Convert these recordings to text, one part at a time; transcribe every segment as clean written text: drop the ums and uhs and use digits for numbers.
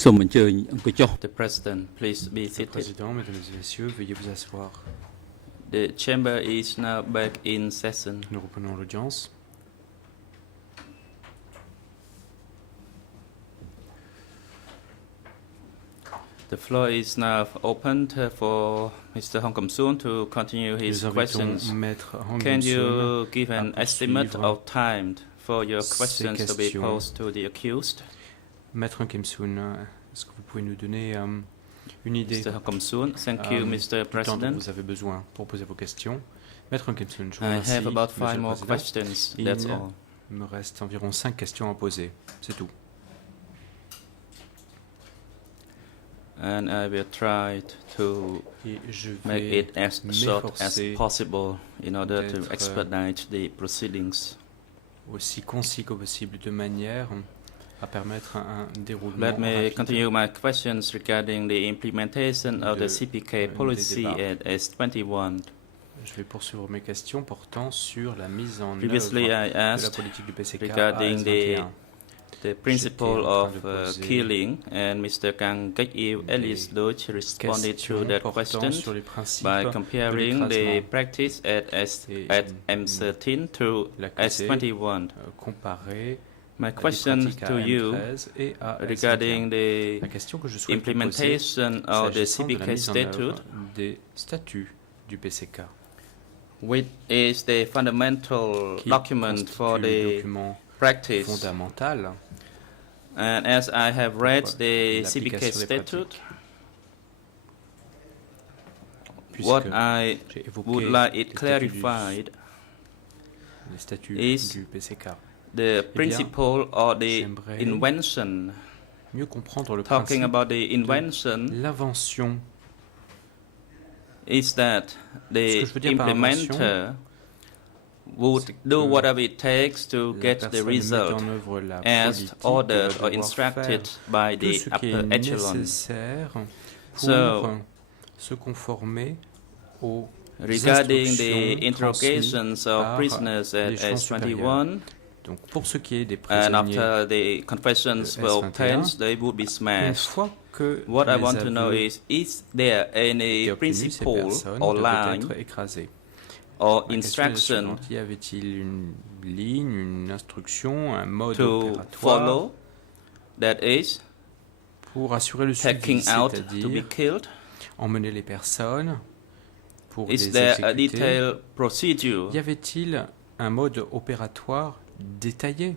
The President, please be Le seated. Président, Mesdames et Messieurs, veuillez vous asseoir. The chamber is now back in session. Nous reprenons l'audience. The floor is now open for Mr. Hong Kim-soon to continue his Nous questions. invitons Maître Hong Can Kim-soon you give an à estimate poursuivre of time for your ces questions to be questions. posed to the accused? Maître Hong Kim-soon, est-ce que vous pouvez nous donner une idée Mr. Hong Kim-soon, thank you, Mr. du temps dont President. vous avez besoin pour poser vos questions? Maître Hong Kim-soon, je vous I remercie. have about Monsieur 5 le more Président. questions, Il that's all. me reste environ 5 questions à poser. C'est tout. And I will try to Et je make vais it as short as m'efforcer possible in order to d'être, expedite the proceedings. aussi concis que possible de manière à permettre un déroulement Let me rapide continue my questions regarding the implementation of the des CPK policy débats. at S21. Je vais poursuivre mes questions portant sur la mise en œuvre Previously, I de la asked politique du PCK regarding AS21. the principle en train of de poser killing, and Mr. Kang Kek-il Alice Deutsch responded to Questions that portant question sur les principes by de comparing the l'écrasement. practice at Et, M13 to l'accusé, S21. Comparé My à des question pratiques à to you M13 et à regarding S21. the La question que je souhaite vous poser implementation of the s'agissant de la CPK mise en œuvre statute, des statuts du PCK, which is the fundamental qui document for constitue le the document practice. fondamental And as I have read pour the l'application CPK des statute, pratiques. what Puisque I j'ai évoqué would like les it clarified statuts is du PCK. the principle or the j'aimerais invention. Mieux comprendre le Talking principe about the invention l'invention. is that Ce the que je veux dire par invention, implementer would c'est do que whatever it takes to la get the personne met result en œuvre la as politique ordered va or devoir instructed faire by tout the ce qui upper est echelon. nécessaire pour So, se conformer aux regarding the instructions interrogations transmises of par prisoners at l'échelon supérieur. S21, Donc pour ce qui est des and prisonniers, after the confessions de were S21, obtained, they would be une smashed. fois que What I les want to know aveux is there any étaient obtenus, ces principle personnes or devaient line être écrasées. or La question est la instruction suivante. Y avait-il une ligne, une instruction, un mode to opératoire follow that is pour assurer le taking suivi, out to be c'est-à-dire killed? emmener les personnes pour Is les there a exécuter? detailed procedure Y avait-il un mode opératoire détaillé?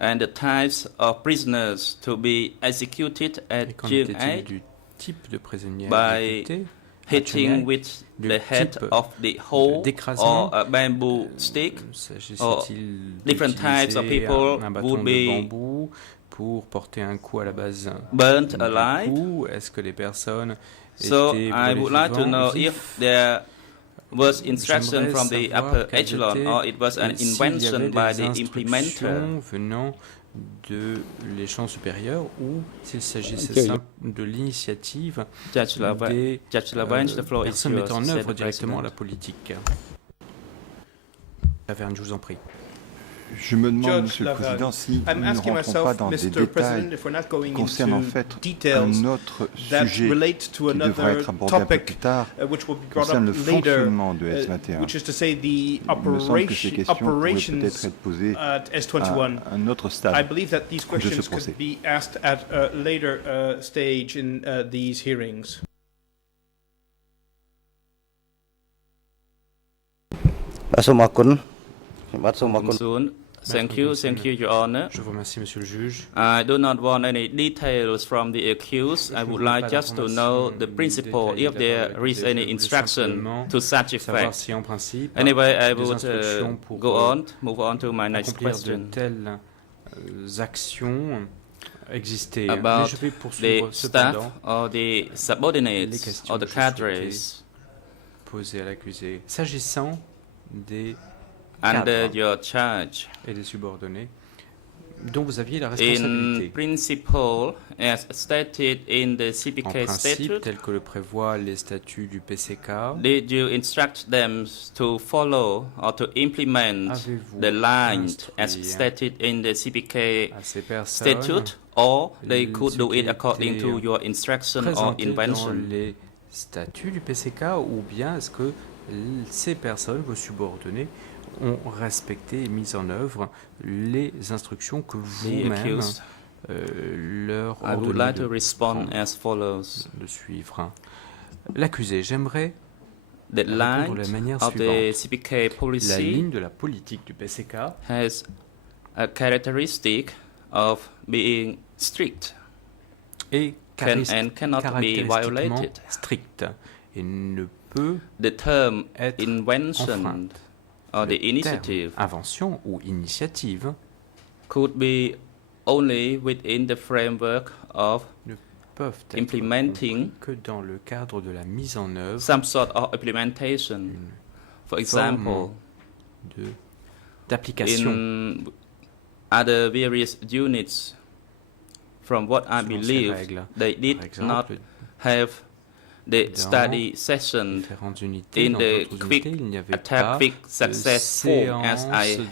and the types of prisoners to be executed Et at qu'en June était-il 8 du type de prisonnier by exécuté? hitting with du the head type of the hoe d'écrasement, or a bamboo stick? S'agissait-il different types of d'utiliser people un bâton would de be bambou pour porter un coup à la base burnt du alive? cou? Est-ce que les personnes So étaient I brûlées would like to know vifs? if there was instruction J'aimerais from the savoir upper quelles echelon étaient, or it was an s'il y avait invention by des the implementer. instructions venant de l'échelon supérieur ou s'il s'agissait de l'initiative Judge des Lavange, the floor is personnes yours, mettant en said œuvre the directement la President. politique. Laverne, je vous en prie. Je me demande, Judge Monsieur le Laval, Président, si I'm nous ne asking rentrons pas myself, dans des Mr. President, détails if we're not going concernant en into fait details un autre that sujet relate to qui devrait another être abordé un peu plus topic tard, which will be brought concerne up le later, fonctionnement de S21. which is to say the Il me semble que ces questions pourraient operations peut-être être posées at à S21. un autre I stade. believe that these ce questions procès. could be asked at a later stage in these hearings. Soon. Thank you, Your Honor. Je vous remercie, Monsieur le juge. I do not want any details from the accused. I would like just to know the principle, if there is any instruction to such Savoir effect. si en principe Anyway, I des would instructions pour move on to my next accomplir de question. telles actions existaient. Mais About je vais the poursuivre staff cependant or the les subordinates questions or the que je souhaitais cadres posées à l'accusé. S'agissant des under cadres your charge. et des subordonnés dont vous aviez la In responsabilité. principle, as stated in the En CPK principe, statute, tel que le prévoient les statuts du PCK, did you instruct them to follow or to implement avez-vous the line as instruit stated in the CPK à ces personnes statute, or they could ce do qui it according to était your instruction or présenté dans invention. les statuts du PCK, ou bien est-ce que ces personnes, vos subordonnés, ont respecté et mis en œuvre les instructions que The vous-même accused, leur I would ordonnez like to respond prendre, as follows. de suivre. L'accusé, j'aimerais The répondre de line la manière of the suivante. CPK La policy ligne de la politique du PCK has a characteristic of being strict est and cannot be caractéristiquement violated. stricte et ne peut The term être invention enfreinte. or the Le terme initiative invention ou initiative could be only within the framework of peuvent être implementing compris que dans le cadre de la mise en œuvre some sort of implementation. une For example, d'application. in other various units, from what I Selon ces believe, règles. they did Par not exemple, have the dans study session différentes unités, in dans the d'autres quick unités, il n'y avait attack pas quick de success form as I séance de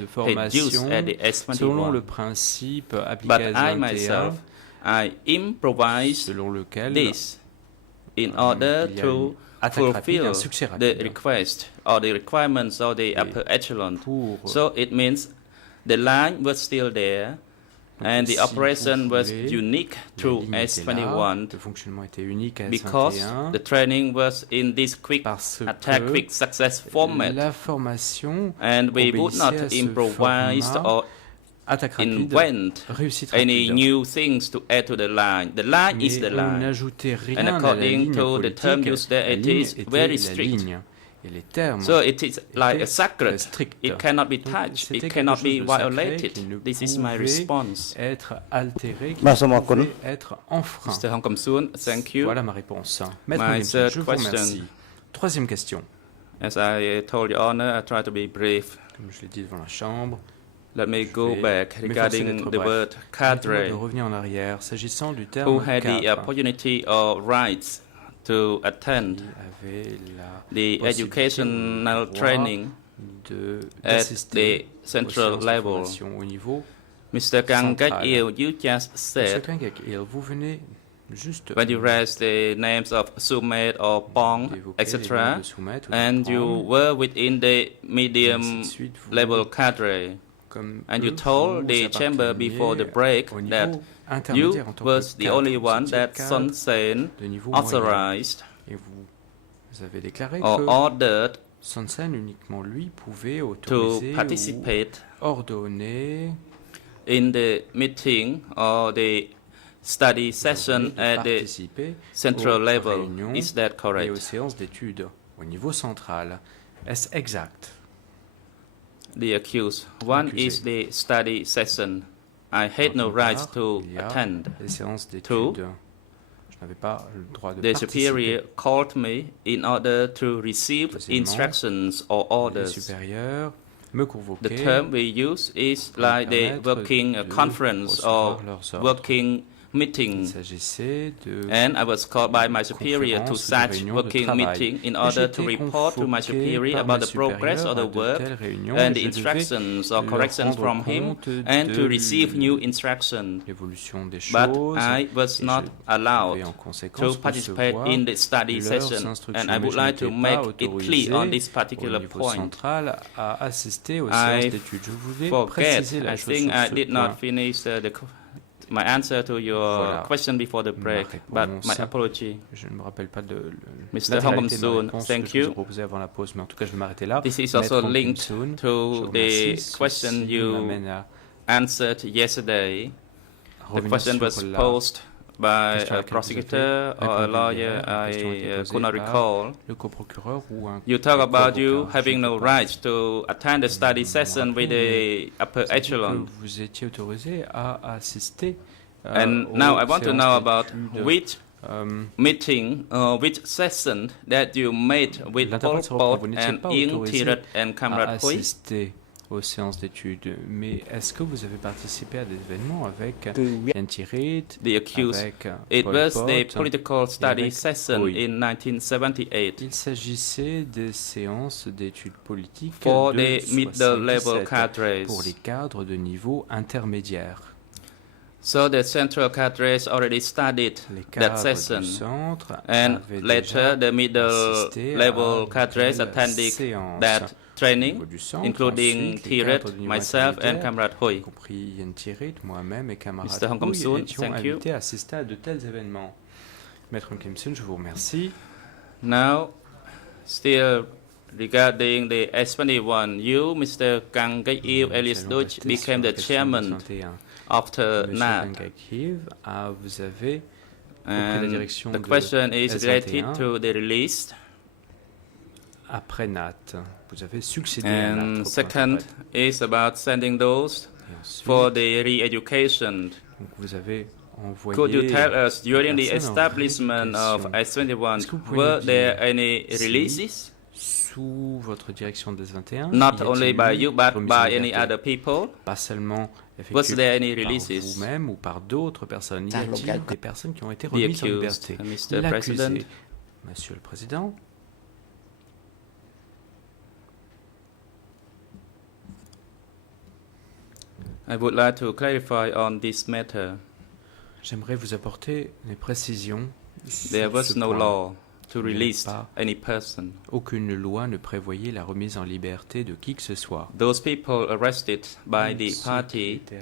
had used formation at the selon le S21. principe But appliqué à I S21, myself, I improvised selon lequel this in order il y a to une attaque rapide et fulfill un succès the rapide request or the requirements of the upper echelon. pour So it means the line was still there and si the vous operation was voulez, unique la through ligne était là, S21 le fonctionnement était unique à because S21 the training was in this quick parce attack que quick success format la formation and we would obéissait à not ce improvise format or attaque rapide, invent réussite any rapide. new things to add to the line. The line is Mais the on line. n'ajoutait rien And à la according ligne to the politique, term used there, la it ligne is était very la strict. ligne. Et les termes So it is like étaient a sacred. très stricts. It cannot be Donc, touched. c'était It quelque cannot chose be de sacré violated. qui ne This is my pouvait response. être altéré, qui Masa ne Makun. pouvait être enfreint. Mr. Hong Kam Soon, thank you. Voilà ma réponse. Maître My Williamson, third je vous question. remercie. Troisième question. As I told Your Honor, I try to be brief. Comme je l'ai dit devant la Chambre, Let me je go vais back m'efforcer regarding d'être the bref. word Permettez-moi de cadre, revenir en arrière. S'agissant du who terme had the cadre, opportunity or rights to qui attend avait la the possibilité educational ou le droit training at d'assister the aux central séances de level. formation au niveau Mr. Kang central. Gak-il, you just Monsieur said, Kangak-il, vous venez juste when you raised the names of Sumet or Pong, d'évoquer les noms etc., de Soumet ou de and you Pong, were within the et ainsi medium de suite, vous, level cadre, comme and you eux, told vous the chamber apparteniez before the break au that niveau you intermédiaire en tant que was the cadre. only Vous one étiez that cadre Son Sen de niveau moyen. authorized Et vous avez déclaré or que ordered Son Sen uniquement lui pouvait to autoriser ou participate ordonner in the meeting or the study session de at the participer central aux level. réunions Is that et aux correct? séances d'études au niveau central. Est-ce exact? The accused. One Accusé. is the study session. I had no D'une right part, to il y a attend. les séances Two, d'études. Je n'avais pas le droit de The participer. superior called me in order to receive Deuxièmement, instructions or Les orders. supérieurs me The convoquaient term we use is pour like the permettre working de conference or recevoir leurs ordres. working Il meeting. s'agissait de And I was called by my superior to conférences ou de such réunions de working travail. meeting in Et order to j'étais report to my convoqué superior par about mes the progress of supérieurs the à de work telles réunions and et the je devais instructions or leur corrections rendre from him compte and de to receive new instructions. l'évolution des But choses. I was et not je allowed devais en to conséquence participate recevoir in the study leurs session, instructions, and I mais would je like to n'étais make pas it clear on autorisé this au particular niveau point. central à assister aux I séances d'études. Je voulais Forget, préciser la I chose think sur I ce did point. not finish my answer to your Voilà. question before the break, Ma but réponse. my apology. Je ne me rappelle pas de Mr. l'intégralité Hong Kam de ma Soon, réponse thank que je vous ai you. proposée avant la pause, mais en tout cas, je vais m'arrêter là. This is Maître also Hong Kam linked Soon, je to vous the remercie. question Ceci you m'amène à answered yesterday. The revenir question was sur la posed by question à a laquelle vous prosecutor avez or a répondu lawyer, hier, la question a été I posée could not par recall. le coprocureur ou un You talk about you co-avocat. having Je ne no peux pas right to attend the study me session with rappeler, the upper Vous avez dit echelon. que vous étiez autorisé à assister And aux now I want to séances know about d'études. which meeting or which session that you made with Pol L'interprète sera pour Pot vous n'étiez and pas Ieng autorisé Thiret and à Kamrat Hui. assister aux séances d'études, mais est-ce que vous avez participé à des événements avec Ieng Thiret, The accused. avec It Pol was Pot the political study avec session Hui? in 1978 Il s'agissait des séances d'études politiques for de the middle level 77 cadres. pour les cadres de niveau intermédiaire. So the central cadres already studied Les that cadres session, du centre and avaient later déjà the middle assisté level à cadres telle attended séance. that Au training, niveau du centre, including ensuite, les Thiret, cadres du niveau myself, and intermédiaire, Kamrat y Hui. compris Yen Thiret, moi-même et camarade Mr. Hong Kim Hui, Soon, étions thank you. invités à assister à de tels événements. Maître Hong Kim Soon, je vous remercie. Now, still regarding the S21, you, Mr. Kang Gaik-yew, Nous Alice allons Deutsch, rester became sur la the question chairman 21. after Monsieur NAT. Kang Gaik-yew, vous avez, auprès de la And direction the de question is related S21, to the release. après NAT, vous avez succédé à NAT. And second is about sending those Et ensuite, for the re-education. donc vous avez envoyé Could you tell us, during the personnes en establishment of rééducation. S21, Est-ce que vous pouvez were nous there dire any si releases? sous votre direction des 21, Not y a-t-il only by eu you, but remise en by any liberté? other people? Pas seulement Was effectué there any par releases? vous-même ou par d'autres personnes. Y a-t-il des personnes qui ont été The remises en accused, liberté? Mr. President. L'accusé, Monsieur le Président. I would like to clarify on this matter. J'aimerais vous apporter des précisions. There sur was ce no point. law to Il n'y avait release pas any person. Aucune loi ne prévoyait la remise en liberté de qui que ce soit. Those people arrested by the Ceux qui party étaient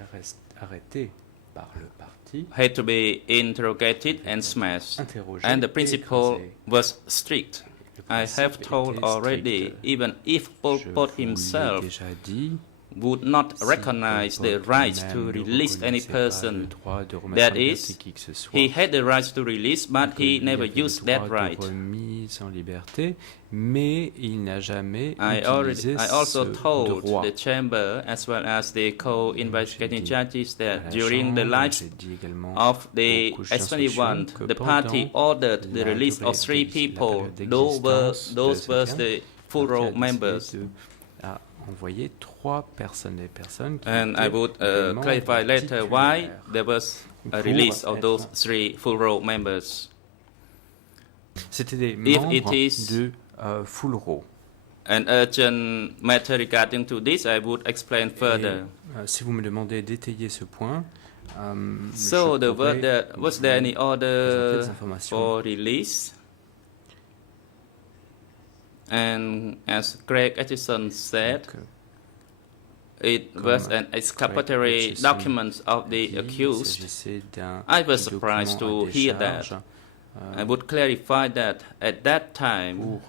arrêtés par le parti, had to be interrogated and smashed, interrogés and the et principle écrasés. was strict. Le I principe have told était already, strict. even if Pol Je Pot vous l'ai himself déjà dit, would not si recognize Pol the Pot right lui-même to ne release any reconnaissait pas le person. droit de remettre That en liberté is, qui que ce soit, He had the right to release, but que he il never avait le used droit that de right. remise en liberté, mais il n'a jamais I utilisé also ce told droit. the chamber as well as the co-investigating J'ai dit judges à that la during the Chambre, life j'ai dit également of the aux couches S21, d'instruction que the party pendant ordered the la release durée of three la people. période Those d'existence were de the full parti a roll décidé members. a envoyé 3 personnes, des personnes qui And I étaient would des membres clarify later why titulaires. there was a Pour release of être- those three full roll members. C'était des If membres it is- de Full Row. An urgent matter regarding to this, I would explain further. Si vous me demandez d'étayer ce point, So je pourrais was there any présenter order des informations. for release? And as Craig Atchison said, Donc, it comme was an exculpatory Atchison document of the il accused. s'agissait d'un I was surprised document to à hear décharge, I would clarify that at that time, pour...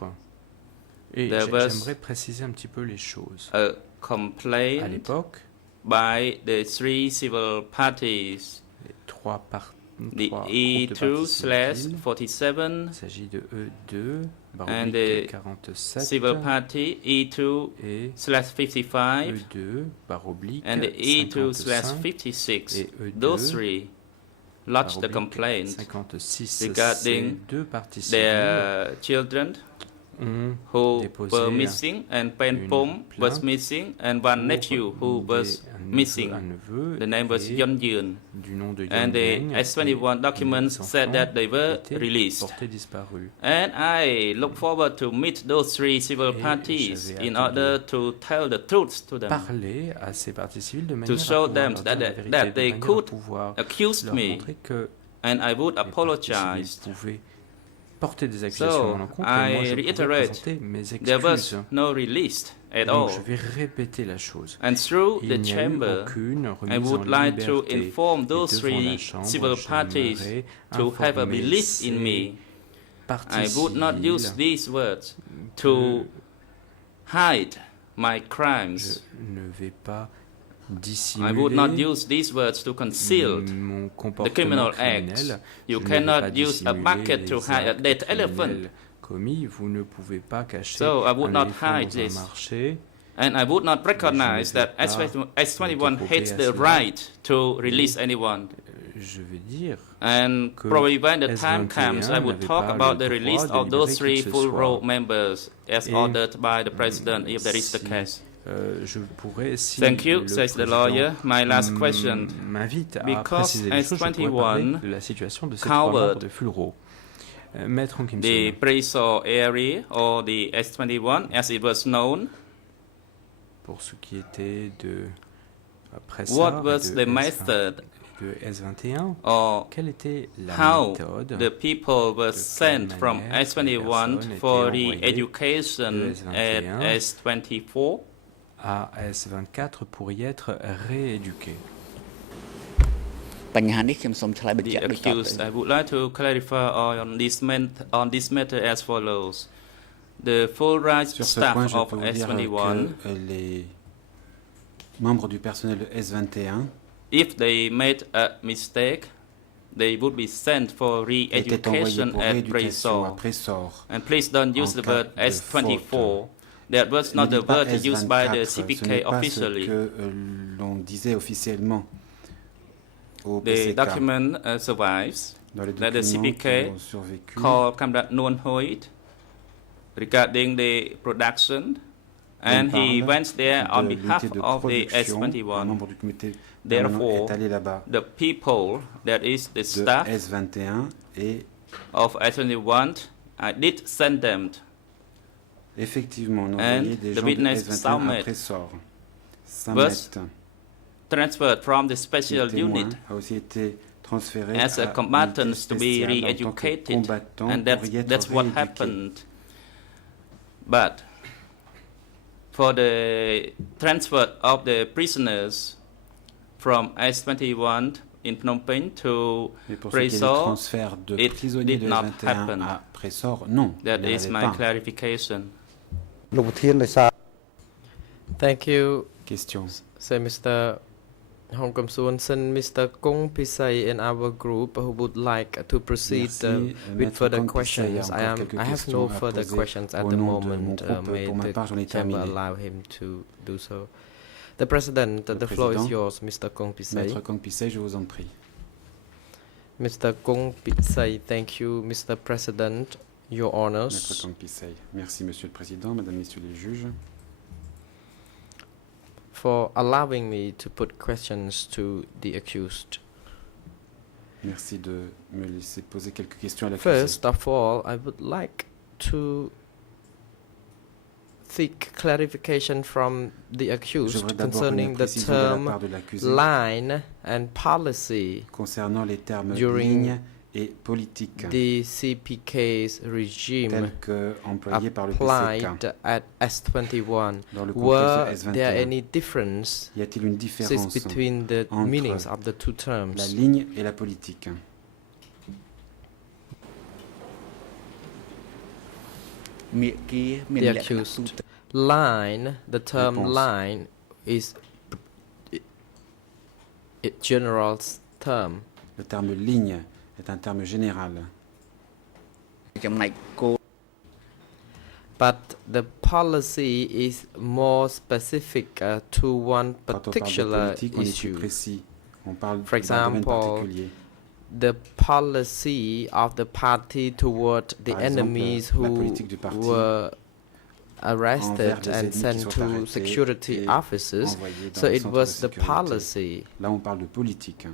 Et There was- j'aimerais préciser un petit peu les choses. a À complaint l'époque, by the three civil parties, les 3 the groupes de partis civils, E2/47 il s'agit de E2, And baroblique the 47, civil party, et E2/55 E2, baroblique and the 55, E2/56. et E2, Those three lodged the baroblique complaint 56, regarding ces 2 partis civils their children ont who déposé were missing, and Pen une Pom was plainte missing, and one nephew who was missing. un neveu The name was et Yon Yun. du nom de And Yon the Yang, S21 et documents les said enfants that they were étaient released. portés disparus. And I look forward to meet those three civil Et parties j'avais in hâte de order to tell the truth to them. Parler à ces partis civils de manière show à pouvoir them leur that dire la they- vérité, that de they manière à could pouvoir Accused leur me, montrer que and I would les partis apologize. civils pouvaient porter des accusations So, à mon encontre, et moi I je pouvais reiterate, présenter mes There was excuses. no release at Donc all. je vais répéter la chose. And through Il the n'y a eu chamber, aucune I remise would en like to liberté. inform Et those devant la three Chambre, civil parties j'aimerais to have a informer belief in ces me. partis I would not civils use these words to hide my Je crimes. ne vais pas I dissimuler would not use these words to conceal mon the comportement criminal criminel. acts. You Je ne vais cannot pas use a dissimuler bucket to les hide a actes dead elephant. criminels commis. Vous ne pouvez pas cacher So I would un not éléphant hide dans un this. marché. And I would not recognize je ne that vais pas S21 me hates the dérober à cela. right to release anyone. Je vais dire And que probably when the time S21 comes, I would n'avait talk pas about le the release droit de of those libérer three qui que ce full soit. row members as Et, ordered by the president if that is the si, case. Je pourrais, si Thank you, le says the président, lawyer. My last question. m'invite à Because préciser les choses, je pourrais parler S21 de la situation de ces covered 3 membres de Full Row. Maître Hong Kim The Soon, pre-saw area or the S21 as it was known, pour ce qui était de après ça, what et was de the S1, method de S21, or quelle était la how méthode the people were de sent quelle from manière les S21 personnes for étaient envoyées re-education de at S21 S24? à S24 pour y être rééduqués? បញ្ហានេះខ្ញុំសូមឆ្លើយបញ្ The ជាក់ដូចតទៅ accused, I would like to clarify on this matter as follows. The full rights Sur ce staff point, je of peux vous dire S21, que les membres du personnel de S21 if they made a mistake, they would be sent for étaient envoyés re-education pour at rééducation à Presor. Pressor. And please don't use En the cas word de S24. That was Ne not the dites pas word used by the S24, ce CPK n'est pas officially. ce que l'on disait officiellement au The PCK. document survives Dans les that the documents CPK qui ont survécu, called Kamrat Nguyen Hoyt regarding the production, and he parle went there on de behalf l'unité de of the production. Un S21. membre du comité permanent Therefore, est allé là-bas the people, that is the de staff S21 et of S21, I did send them. effectivement on a And envoyé des the gens de witness S21 Samet à Pressor. was Samet, Transferred from the le special témoin, unit a aussi été transféré as a à combatant l'unité to be spéciale en tant que re-educated, combattant and pour y être that's what rééduqué. happened. But for the transfer of the prisoners from S21 in Phnom Penh to Mais pour ce qui est du Pressor, transfert de it prisonniers did de not S21 happen. à Pressor, non, that il n'y is en my avait pas. clarification. Thank you, Question. say Mr. Hong Kam Soon, send Mr. Kong Pisai in our group who would like to proceed Merci, with Maître further Kong Pisai. Il y a questions. encore quelques I have questions no à further poser questions at au the nom de mon moment. groupe. May Pour ma the part, j'en ai chamber terminé. allow him to do so. The President, the floor is Président. yours, Mr. Kong Pisai. Maître Kong Pisai, je vous en prie. Mr. Kong Pisai, thank you, Mr. President, Your Maître Honors. Kong Pisai. Merci, Monsieur le Président, Mesdames, Messieurs les juges, For allowing me to put questions to the accused. merci de me laisser poser quelques questions à l'accusé. First of all, I would like to seek clarification from the accused J'aimerais d'abord une concerning the précision de la term part de l'accusé line and policy concernant les termes during ligne et politique the CPK's regime tels que employés par le PCK. applied at S21. Dans le Were contexte de there S21, any differences y a-t-il une différence between the entre meanings of the two la terms? ligne et la politique? The accused. Line, the term Réponse. line is a general term. Le terme ligne est un terme général, ចំណែកគោល But the policy is more specific to one quand on parle de particular politique, on est plus issue. précis. On parle For d'un domaine example, particulier. The policy of the party toward the Par exemple, enemies la who politique du parti were arrested envers les and ennemis qui sent sont to arrêtés security et officers. envoyés dans So les it centres de was the sécurité. policy. Là, on parle de politique.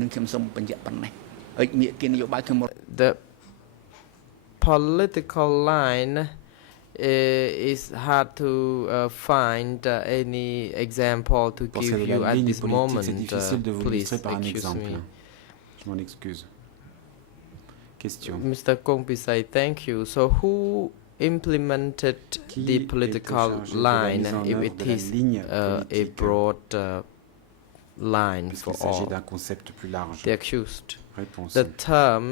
នឹងខ្ញុំសូមបញ្ជាក់ប៉ុណ្ណេះហើយមាគ៌ានយោបាយខ្ញុំ The political line is hard to find any example to Pour ce give qui est de you la at ligne this politique, moment. c'est difficile de vous Please illustrer par un excuse exemple. me. Je m'en excuse. Question. Mr. Kong Pisai, thank you. So who implemented Qui the était political chargé de la line mise en if œuvre it de la is ligne a politique, broad line for puisqu'il s'agit all? d'un concept plus large? The accused. Réponse. The term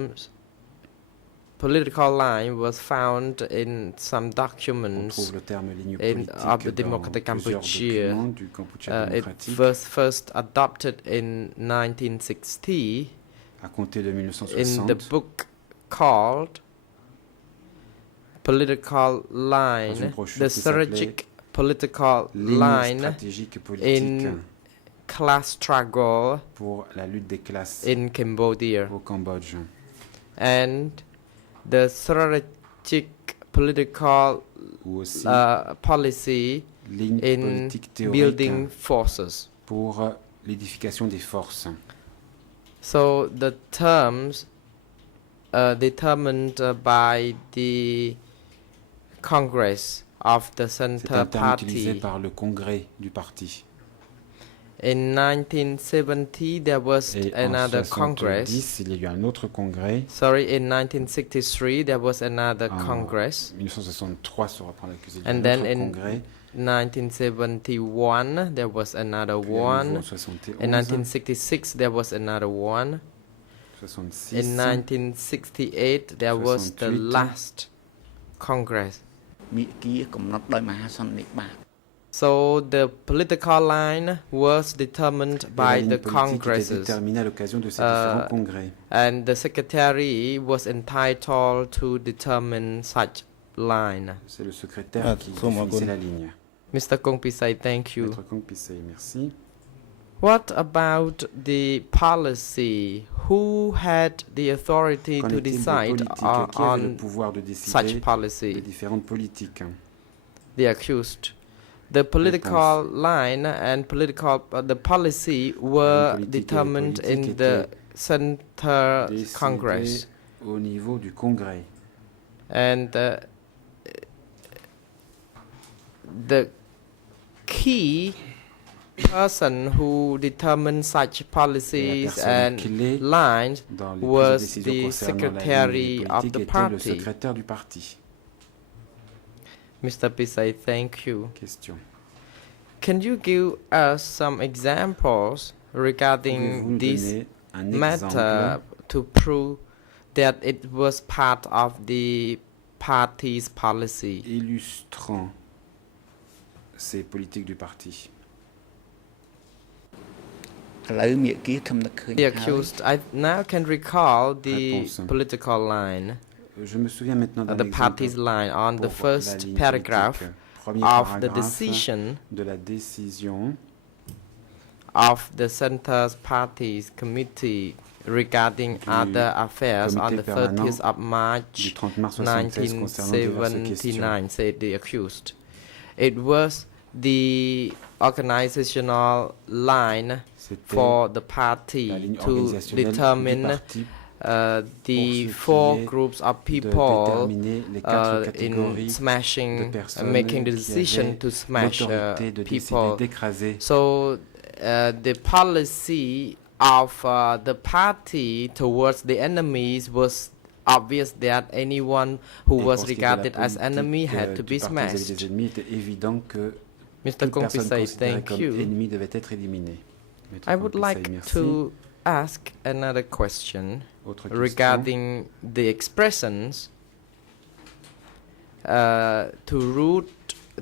political line was found in some On documents. trouve le terme ligne in- politique of the dans Democratic plusieurs Cambodia. documents du Cambodge It démocratique was first adopted in 1960 à compter de in the 1960 book called Political dans Line, une brochure the qui s'appelait strategic political ligne line stratégique politique in class struggle pour la lutte des classes in Cambodia. au Cambodge. And the strategic political Ou aussi policy ligne in politique théorique building forces. pour l'édification des forces. So the terms determined by the Congress of the C'est un Center terme utilisé Party. par le congrès du parti. In 1970, there was Et another en Congress. 1970, il y a eu un autre congrès. Sorry, in 1963, there was another En Congress. 1963, se reprend l'accusé And d'un then autre in congrès. 1971, there was another Puis à nouveau en one. 71, In 1966, there was another one. 66, In 1968, there was the 68. last Congress. មាគ៌ាកំណត់ដោយមហាសន្និបាត So the political line was determined Et la by ligne the politique était congresses, déterminée à l'occasion de ces différents congrès. and the secretary was entitled to determine such line. C'est le secrétaire Ah, qui Souma définissait Gun. la ligne. Mr. Kong Pisai, thank you. Maître Kong Pisay, merci. What about the policy? Who had the authority Qu'en to est-il des decide politiques? Qui avait le on pouvoir de such décider des policy? différentes politiques? The accused. The political line and the policy were politique et les determined in politiques the Center Décidé Congress. au niveau du congrès. And the key person who determined such policies personne and clé lines dans les prises de was décision the concernant la secretary ligne of politique the était le party. secrétaire du parti. Mr. Pisai, thank you. Question. Can you give us some examples Pouvez-vous regarding nous this donner un matter exemple to prove that it was part of the party's policy? illustrant ces politiques du parti? ឥឡូវមាគ៌ាខ្ញុំនឹកឃើញ The ហើយ accused, I now can recall the Réponse. political line, Je me souviens maintenant d'un the exemple party's line on the pour first la ligne paragraph politique. Premier of the paragraphe decision de la décision of the Center's Party's Committee regarding Du other affairs on comité the 30th of du March 30 mars 76 concernant diverses questions. 1979, said the accused. It was the organizational line C'était for the party la ligne to organisationnelle du determine parti the ce qui four est groups of de people déterminer les quatre in catégories smashing, de personnes making the qui decision avaient to smash l'autorité de décider people. d'écraser. So the policy of the party towards the enemies was obvious that anyone who Et was pour ce qui est de la regarded as politique, enemy had to du be parti vis-à-vis smashed. des ennemis, il était évident que Mr. toute Kong personne Pisai, considérée thank comme you. ennemi devait être éliminée. Maître I Kong would Pisai, like merci. to ask another question Autre question. regarding the expressions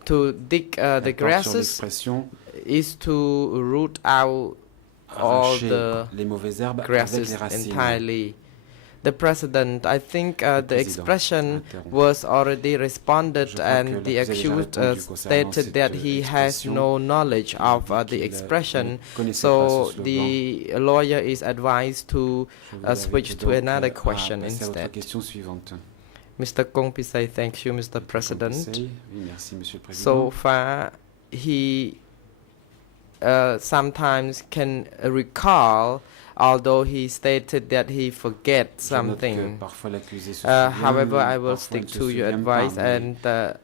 to dig the Elle porte sur grasses l'expression is to root out all arracher the les mauvaises herbes avec grasses les racines. entirely. The president, I think the président expression interrompt. was already responded, Je crois and que the l'accusé a déjà accused répondu concernant stated that cette he has expression. no knowledge Il a of dit the qu'il expression, ne connaissait so pas ce slogan. the lawyer is advised to Je vous invite switch to donc another à question passer à votre instead. question suivante. Mr. Kong Pisai, thank you, Mr. Kong President. Pisai. Oui, merci, Monsieur le Président. So far, he sometimes can recall, although he stated that he forgets Je note que something. parfois l'accusé se souvient, However, I will parfois stick il se to your souvient pas, advice, mais and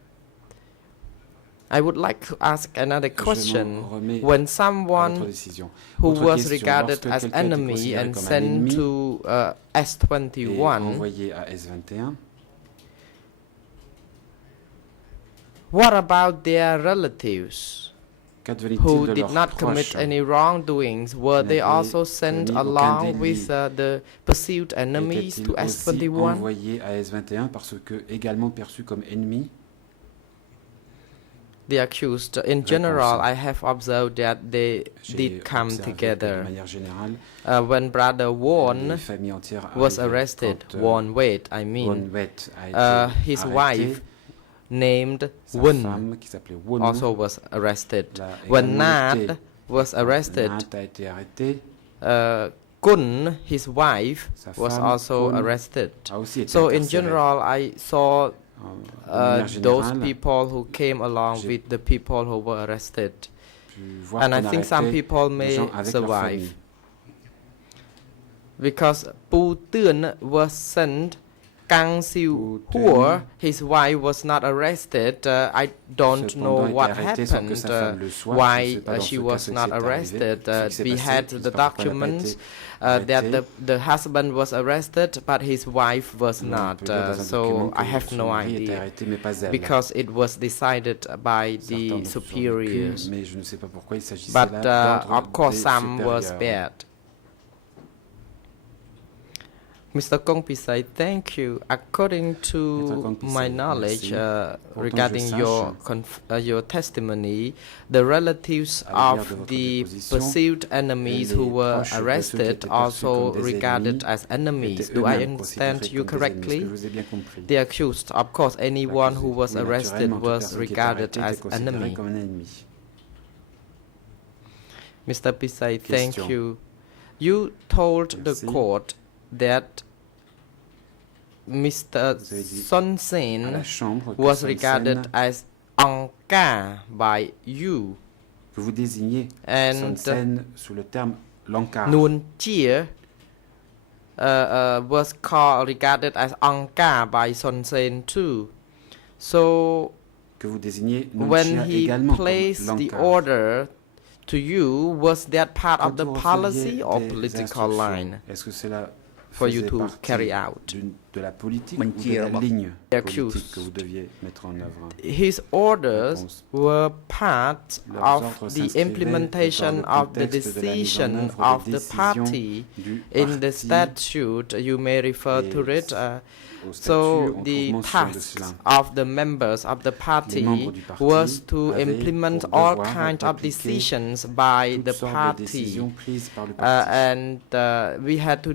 I would like to ask another je m'en question. remets When à votre someone décision. who Autre was question, regarded lorsque as quelqu'un était enemy considéré and comme un sent ennemi to et S21, envoyé à S21, what about their relatives qu'advenait-il who de did leurs not commit proches any wrongdoings? Were they n'avaient also sent commis aucun along with délit? the perceived enemies Était-il to aussi S21? envoyé à S21 parce que également perçu comme ennemi? The accused, in general, I have observed that they J'ai did come observé que, de together. manière générale, When Brother les Won familles entières was arrivaient arrested, quand, Won Wade, I Won mean, Wet a été his arrêté. wife named Sa Won femme, qui s'appelait Won, also was arrested. l'a When également été. Nad was arrested, Nat a été arrêté, Kun, his wife, sa was femme, also Kun, arrested. a aussi été So in incarcérée. general, I saw De manière those générale, people who came along j'ai with the people who were arrested. pu voir And I qu'on think some arrêtait people des may gens avec leur survive. famille. Because Pu Tuan was sent Kang Siu-hua, his wife, was not arrested. I don't know Cependant, what était arrêtée sans que happened, sa femme le soit. Je ne why sais pas dans she ce cas was ce qui not s'est arrivé, arrested. ce qui s'est We passé, had je ne the sais pas pourquoi elle n'a pas documents été that arrêtée. the husband was arrested, but his wife was On not. peut lire dans un So document I que have son no mari était idea arrêté, mais pas elle. because it was decided by Certains the ont superiors. survécu, mais je ne sais pas pourquoi il s'agissait But là d'ordre of course, des some was supérieurs. bad. Mr. Kong Pisai, thank you. According Maître to Kong my Pisai, knowledge, merci. regarding Pourtant, your testimony, the relatives à l'égard de of votre the déposition, perceived enemies les who were proches de ceux qui arrested étaient perçus also comme des regarded ennemis as enemies. étaient Do I eux-mêmes understand considérés you comme des ennemis. Est-ce correctly? que je vous ai bien compris? The accused, of course, anyone who was Oui, arrested naturellement, toute was personne qui était regarded arrêtée as était considérée enemy. comme un ennemi. Mr. Pisai, thank Question. you. You told Merci. the court that Mr. Vous avez dit Son À Sen la chambre que was Son regarded Sen, as Angka by you, que vous désignez Son and Sen sous le terme Lankar. Noon Chia was regarded as Angka by Son Sen too. So Que vous désignez Nun when Chia he également placed comme the Lankar. order to you, was that part Quand of the vous policy receviez or des political instructions, line est-ce que cela for you faisait to partie carry out? de la politique Mình ou de chia la ra ligne Accused. politique que vous deviez mettre en œuvre? His orders Réponse. were part Leurs ordres of the s'inscrivaient implementation dans le of the contexte de la mise en decision œuvre des of the décisions party. du In the parti. statute, you may refer Et to it. Au statut, So on trouve the mention de tasks cela. of the members of the Les party membres du parti was to avaient implement pour all devoir kinds of d'appliquer decisions by toutes the sortes de party. décisions prises par le parti. And we had to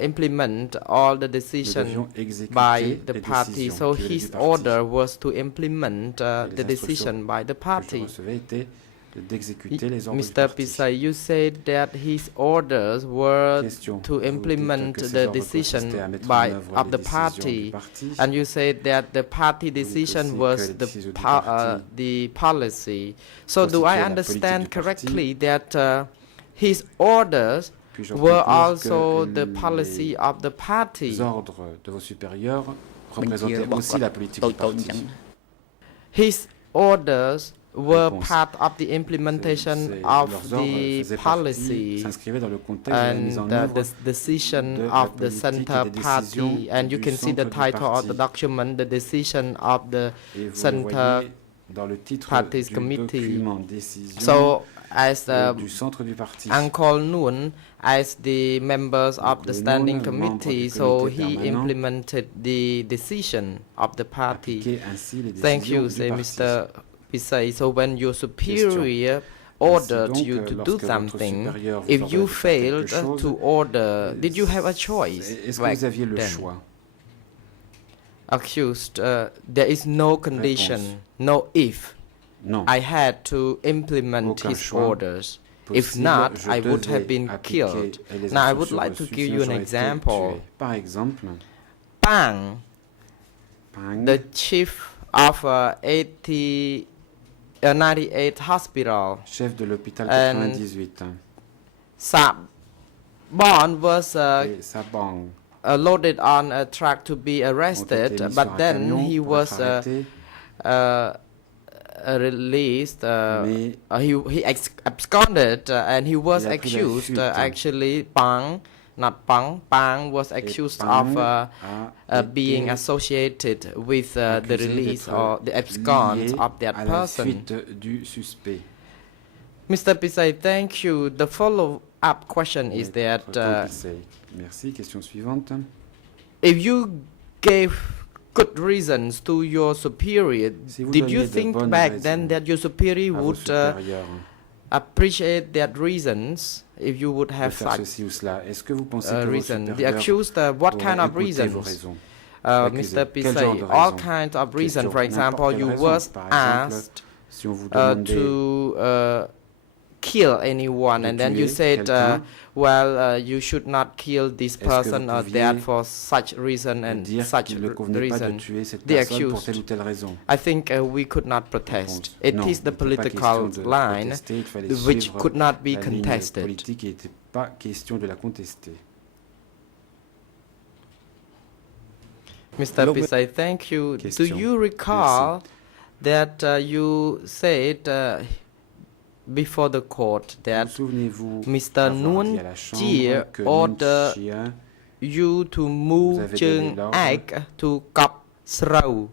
implement all the Nous decisions devions exécuter by the les party. décisions So qui venaient his du parti. order was to implement Et the les decision by the Que je party. recevais étaient d'exécuter les ordres du Mr. parti. Pisai, you said that his orders were Question. to Vous dites implement que ces the ordres decision consistaient à mettre en by œuvre of les the décisions party, du parti. and you said that the party dites aussi decision que was les the décisions du parti the policy. So do constituaient I la understand politique du parti? correctly that his orders Puis-je were comprendre also que the policy of the party? les ordres de vos supérieurs Mình chia représentaient ra aussi la politique du tôi parti? chẳng His orders were Réponse. part of the implementation of Leurs ordres the faisaient policy s'inscrivaient dans le contexte de la mise and en œuvre the decision de la of the politique center et des party, décisions and you du can see the centre du title of the parti. document, the decision of the Et vous le center voyez dans le titre Party's du committee. document décision So as du centre du parti. Uncle Noon, as the members of the Uncle standing Noon, membre committee, du so comité he permanent, implemented the decision of the party. Appliquer ainsi les Thank décisions you, du say parti. Mr. Pisai. So when your superior ordered donc, you to do lorsque votre something, supérieur vous if ordonnait you de faire failed quelque chose, to order, did you have a choice? Est-ce que back vous aviez le then? choix? Accused, there is no condition, no if. Non. I had to implement Aucun his choix orders. If possible, not, je I would have devais been appliquer killed. les Now, I would instructions like to reçues, give sinon you an j'aurais été example. tué. Par exemple, Pang, Pang, the chief of 98 hospital, chef de l'hôpital and 98, Sabon was et Sabang loaded on a truck to be ont été arrested, mis sur but un then camion he pour was être arrêté, released. mais He absconded and he was Il a pris la accused. fuite. Actually, Pang, not Pang, Pang was accused Pang of a being été associated with the accusé release d'être or the abscond lié of that à la person. fuite du suspect. Mr. Pisai, thank you. The follow-up question is Maître that Compisay. Merci. Question suivante. if you gave good reasons to your superior, Si vous did you donniez de think bonnes back raisons then that your superior à vos would supérieurs appreciate that reasons if you would de have faire such ceci ou cela? Est-ce que vous pensez que vos reason? The supérieurs accused, what kind auraient of écouté vos reasons? raisons? Mr. Quel Pisai, genre de all raisons? kinds of reasons. Question. For example, N'importe you quelle was raison. Par exemple, asked si on vous demandait to kill anyone, de and then you tuer said, quelqu'un, well, you should not kill this que vous person or that pouviez for such reason and dire such qu'il ne convenait pas de reason, tuer cette the personne pour accused. telle ou telle raison? I think we could not protest. It Non, is the il n'était pas political question de line protester, il fallait which suivre could not be la ligne contested. politique, il n'était pas question de la contester. Mr. Pisay, thank you. Question. Do you recall that you said before the court that Souvenez-vous Mr. avoir dit Nuon à la Chambre Chie que ordered Nuon Chie you to move avez Chung donné l'ordre Ek to Kap Srau,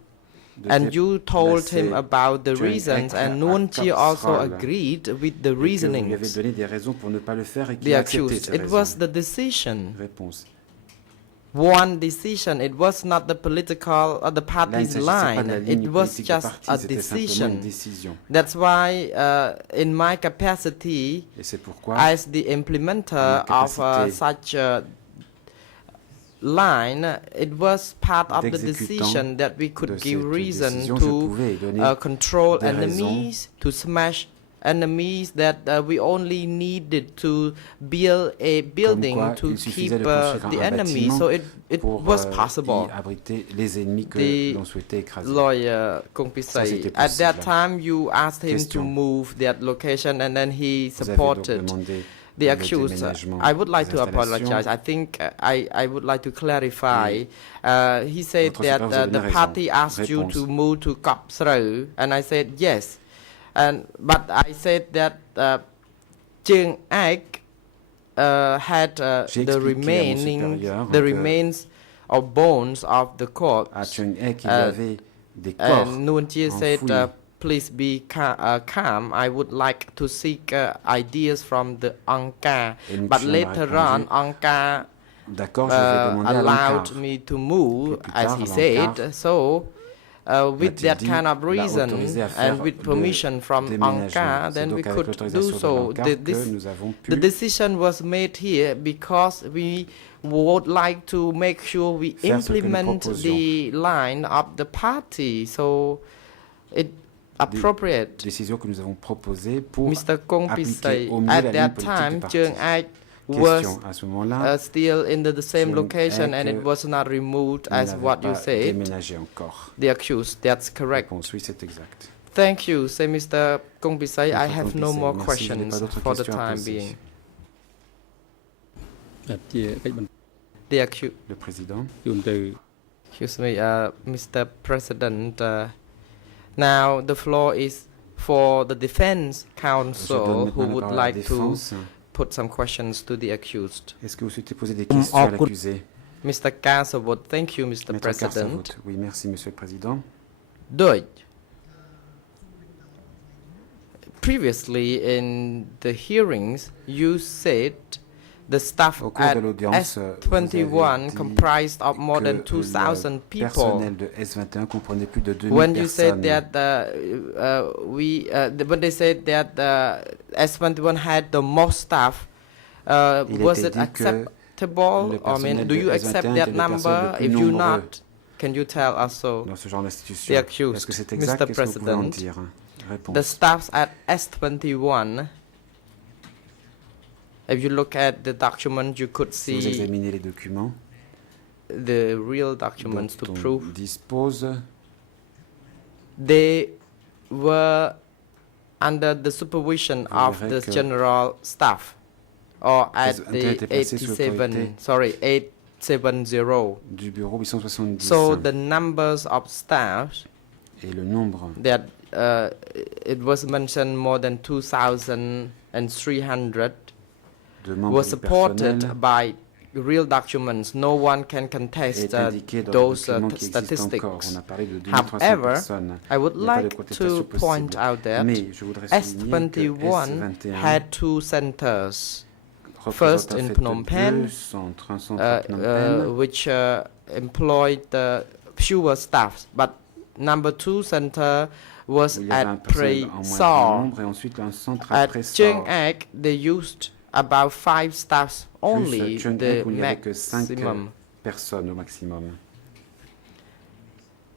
de and you told him déplacer about the Chung reasons, Ek and à Nuon Chie Kap also Srau, agreed with the et que vous lui avez reasonings. donné des raisons pour ne pas le faire et qu'il The a accepté accused. ces It raisons. was the decision. Réponse. One decision. It was not the political or the Là, il ne party's s'agissait pas de line. la ligne It was politique just du a parti, c'était simplement une decision. décision. That's why, in my capacity Et c'est pourquoi, as the implementer en of capacité such a line, it was part of the d'exécutant decision that we de could cette give reason décision, je to pouvais donner control des raisons. enemies, to smash enemies, that we only needed to build a building quoi, to il suffisait keep de construire the un enemy. bâtiment So it pour was possible. y abriter les ennemis que The l'on souhaitait écraser. Lawyer Kong Pisay, c'était at that possible. time you asked him to Question. move that location, and then he Vous avez donc supported demandé the le accused. déménagement I would like des to installations. apologize. I think I would like to clarify. He said Votre that supérieur vous a donné the raison. party asked you Réponse. to move to Kap Srau, and I said yes. But I said that Chung Ek had J'ai the expliqué à mon remaining, supérieur the que remains of bones of the corpse. À Chung Ek, il y Uh, avait des corps And Nuon Chie said, enfouis. please be calm. I would like to seek ideas from the Angkar. Et Nuon But Chie m'a later on, répondu, Angkar D'accord, je vais demander à allowed l'Ankar. me to move, Puis plus as tard, he l'Ankar said. So, with m'a-t-il that dit, kind of l'a reason autorisé à faire and with le permission from déménagement. Angkar, C'est then donc we avec could l'autorisation do de so. l'Ankar que nous avons pu The decision was made here because we would like to make sure we faire ce que nous implement proposions. the line of the party. So, it appropriate. décision que nous avons proposée pour Mr. Kong appliquer Pisay, au mieux la at ligne that politique time, du parti. Chung Ek was Question, à ce moment-là, still in the same Chung location and Ek it was not removed il as n'avait what you pas said. déménagé encore. The accused, that's correct. Réponse, oui, c'est exact. Thank you, say Mr. Kong Pisay. I Mr. have Kong no Pisay, more merci, je n'ai pas questions d'autres for the questions à time poser. being. ជាកិច្ចបន្ត The accused, Le président. ជូនទៅ excuse me, Mr. President. Now the floor is for the defense Je donne counsel maintenant who la would parole à la like to défense. put some questions to the accused. Est-ce que vous souhaitez poser des questions à l'accusé? Mr. Kasawut, thank you, Mr. Maître President. Karsavut. Oui, merci, Monsieur le Président. Deutsch. Previously in the hearings, you said the staff Au cours at de l'audience, vous avez S21 dit comprised of more que than 2,000 le people. personnel de S21 comprenait plus de 2000 When you said personnes. that when they said that S21 had the most staff, Il was était it dit que acceptable? le I mean, personnel do de you S21 accept était that le personnel number? le plus If you nombreux. not, can you tell us so? Dans ce genre d'institution. The accused, Est-ce que c'est Mr. exact? Qu'est-ce que vous pouvez en President, dire? Réponse. The staffs at S21, if you look at the document, you could Si vous see examinez les documents the real documents to dont on prove dispose, they were under the supervision Vous of verrez the que general staff, or at ont the été placés sous l'autorité 870. du bureau 870. So the numbers of staffs Et le nombre that it was mentioned more than 2,300 de membres was du supported personnel by real documents. No one can contest est indiqué dans those le document qui existe encore. statistics. On a parlé de 2300 However, personnes. I would Il n'y a pas de like contestation to point possible. out that Mais je voudrais souligner que S21 S21 had two centers, représente first en in fait Phnom Penh, deux centres, un centre à Phnom Penh, which employed fewer staffs, but number two center was où il y avait un at personnel en Prey moindre Sar. nombre, et ensuite un centre à At Chung Pressor. Ek, they used about 5 staffs only, Chung the Ek, où il n'y avait que 5 maximum. personnes au maximum.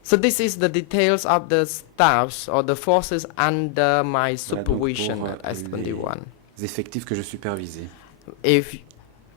So this is the details of the staffs or the forces under my Voilà donc supervision pour at S21. les effectifs que je supervisais. If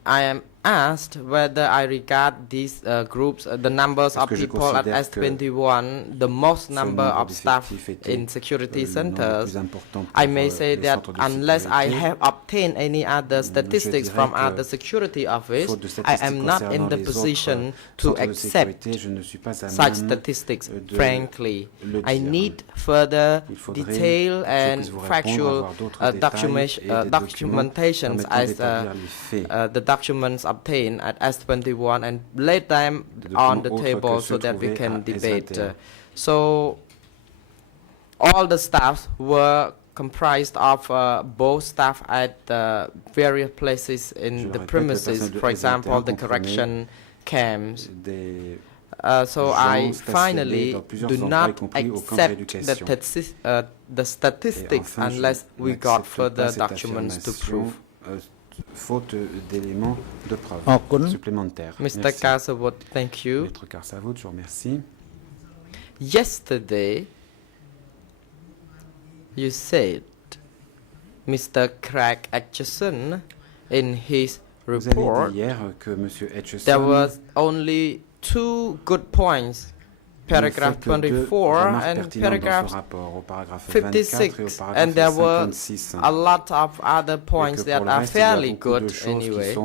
I am asked whether I regard these groups, the numbers Est-ce of que je people at considère que S21, the most ce number nombre of staff d'effectifs était, in security le nombre le centers, plus important pour, I may say les that centres de unless I sécurité. have obtained any other statistics dirais from que, other security office, faute de I statistiques am not in concernant the les position autres to centres de accept sécurité, je ne suis pas à such même statistics. de Frankly, le I dire. need further Il faudrait detail que je and puisse vous répondre, factual avoir d'autres détails et des documentations documents as permettant d'établir les faits. the documents obtained at S21 and lay them Des on the documents autres table que so ceux that we trouvés can à debate. S21. So all the staffs were comprised of both staff at various places Je in le the répète, le premises, personnel de for S21 example, the comprenait correction camps. Des So gens I stationnés finally dans plusieurs do endroits, y not compris au camp accept d'éducation. the statistics enfin, je unless we got n'accepte further pas cette documents to affirmation, prove. Faute d'éléments de preuveអរគុណ supplémentaires. Mr. Merci. Kasawut, thank you. Maître Karsavut, je vous remercie. Yesterday, you said Mr. Craig Atchison in his Vous avez report dit hier que M. Etchison there was only 2 good points, paragraph 24 and paragraph au paragraphe 56, 24 et au paragraphe and there were 56. a lot of other points that are fairly good anyway.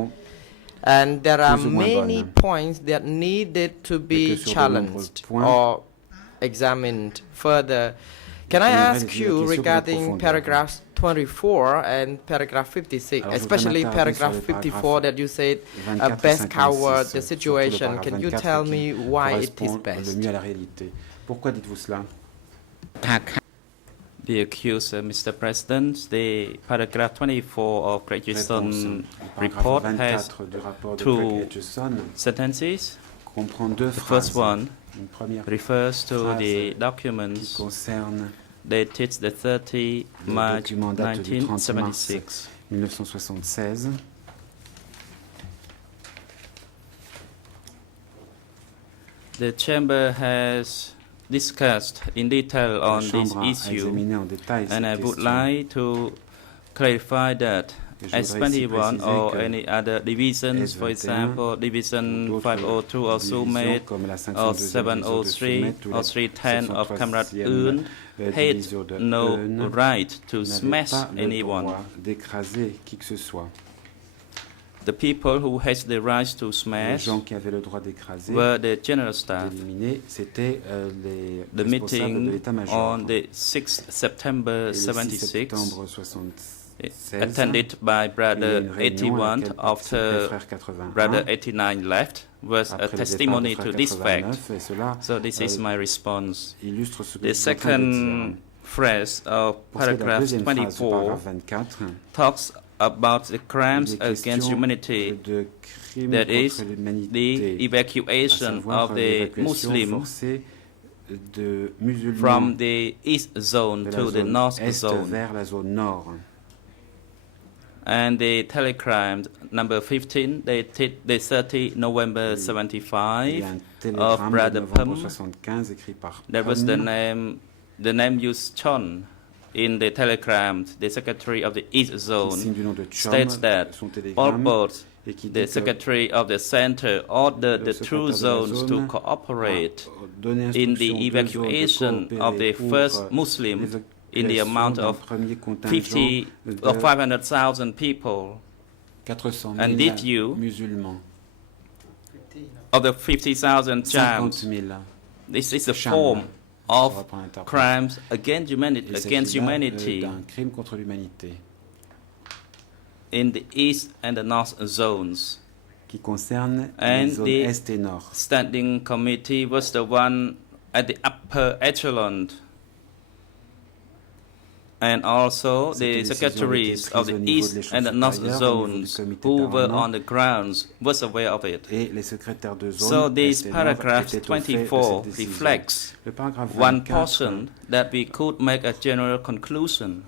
And there are plus ou moins many bonnes. points that needed to be que sur de challenged nombreux points, or examined further. Can I j'aimerais ask des you questions plus regarding approfondies. paragraphs 24 and paragraph 56, Alors, je voudrais especially m'attarder paragraph sur les 54 paragraphes that you said 24 et best 56, covered the surtout le situation? paragraphe Can you 24 tell qui me why it is correspond best? le mieux à la réalité. Pourquoi dites-vous cela? ថា The accused, Mr. President, the paragraph 24 of Craig Réponse. Atchison Le paragraphe report has 24 du rapport de two Craig Atchison sentences. comprend deux The first phrases. one Une première refers to phrase the qui documents concerne dated the 30 le March document date du 30 mars 1976. 1976. The Chamber has discussed in detail La on this Chambre a issue, examiné en détail and I cette would question. like to clarify that Et je voudrais ici S21 préciser or que any other divisions, for S21 example, ou Division d'autres 502 or divisions Sumet comme la or 502e division de 703 Sumet ou or la 310 of Comrade 703e Un had division de no Eun right to n'avait smash pas le anyone. droit d'écraser qui que ce soit. The people who had the right to Les smash gens qui avaient le droit d'écraser, were the general staff. d'éliminer, c'était les The responsables de meeting l'état-major. on the 6th September Et le 6 76 septembre 76, attended by il y a Brother une réunion à 81 laquelle participaient after frère 81, Brother 89 left was a après le départ testimony de to frère this fact. 89, et cela So this is my response. illustre ce que The je suis en train de second dire. phrase of Pour ce qui est de la paragraph deuxième phrase du 24 paragraphe 24, talks about the crimes il est against question humanity, de crimes that contre is l'humanité, the à evacuation savoir of the l'évacuation Muslims forcée de musulmans from the east zone de la to the zone north est zone. vers la zone nord. And the telegram number 15 dated the 30 November Il y a 75 un of télégramme de Brother novembre Pum. 75 écrit par That was the Pum, name used Chon in the telegram. The secretary of the East qui Zone signe du nom de Chom, states that son all télégramme, both et qui dit the que secretary of the center ordered le the two secrétaire de la zones zone to cooperate a donné in instruction the aux deux zones de evacuation of the coopérer pour first Muslim in the amount l'évacuation d'un of premier contingent 50 de or 500,000 people. 400 And 000 did you- musulmans, Of the 50,000 50 jams, 000. this is a Sham. form On of va prendre l'interprète. crimes against humanity, Il against s'agit là, humanity d'un crime contre l'humanité in the east and the north zones. qui concerne And les zones the est et nord. standing committee was the one at the upper echelon. And also Cette the décision secretaries était of prise au the niveau de east l'échelon and the north supérieur, au niveau du zones comité who were permanent. on the grounds was aware of it. Et les secrétaires de zone So this est et nord paragraph étaient au fait de cette 24 décision. reflects Le paragraphe one 24 portion that we could make a general conclusion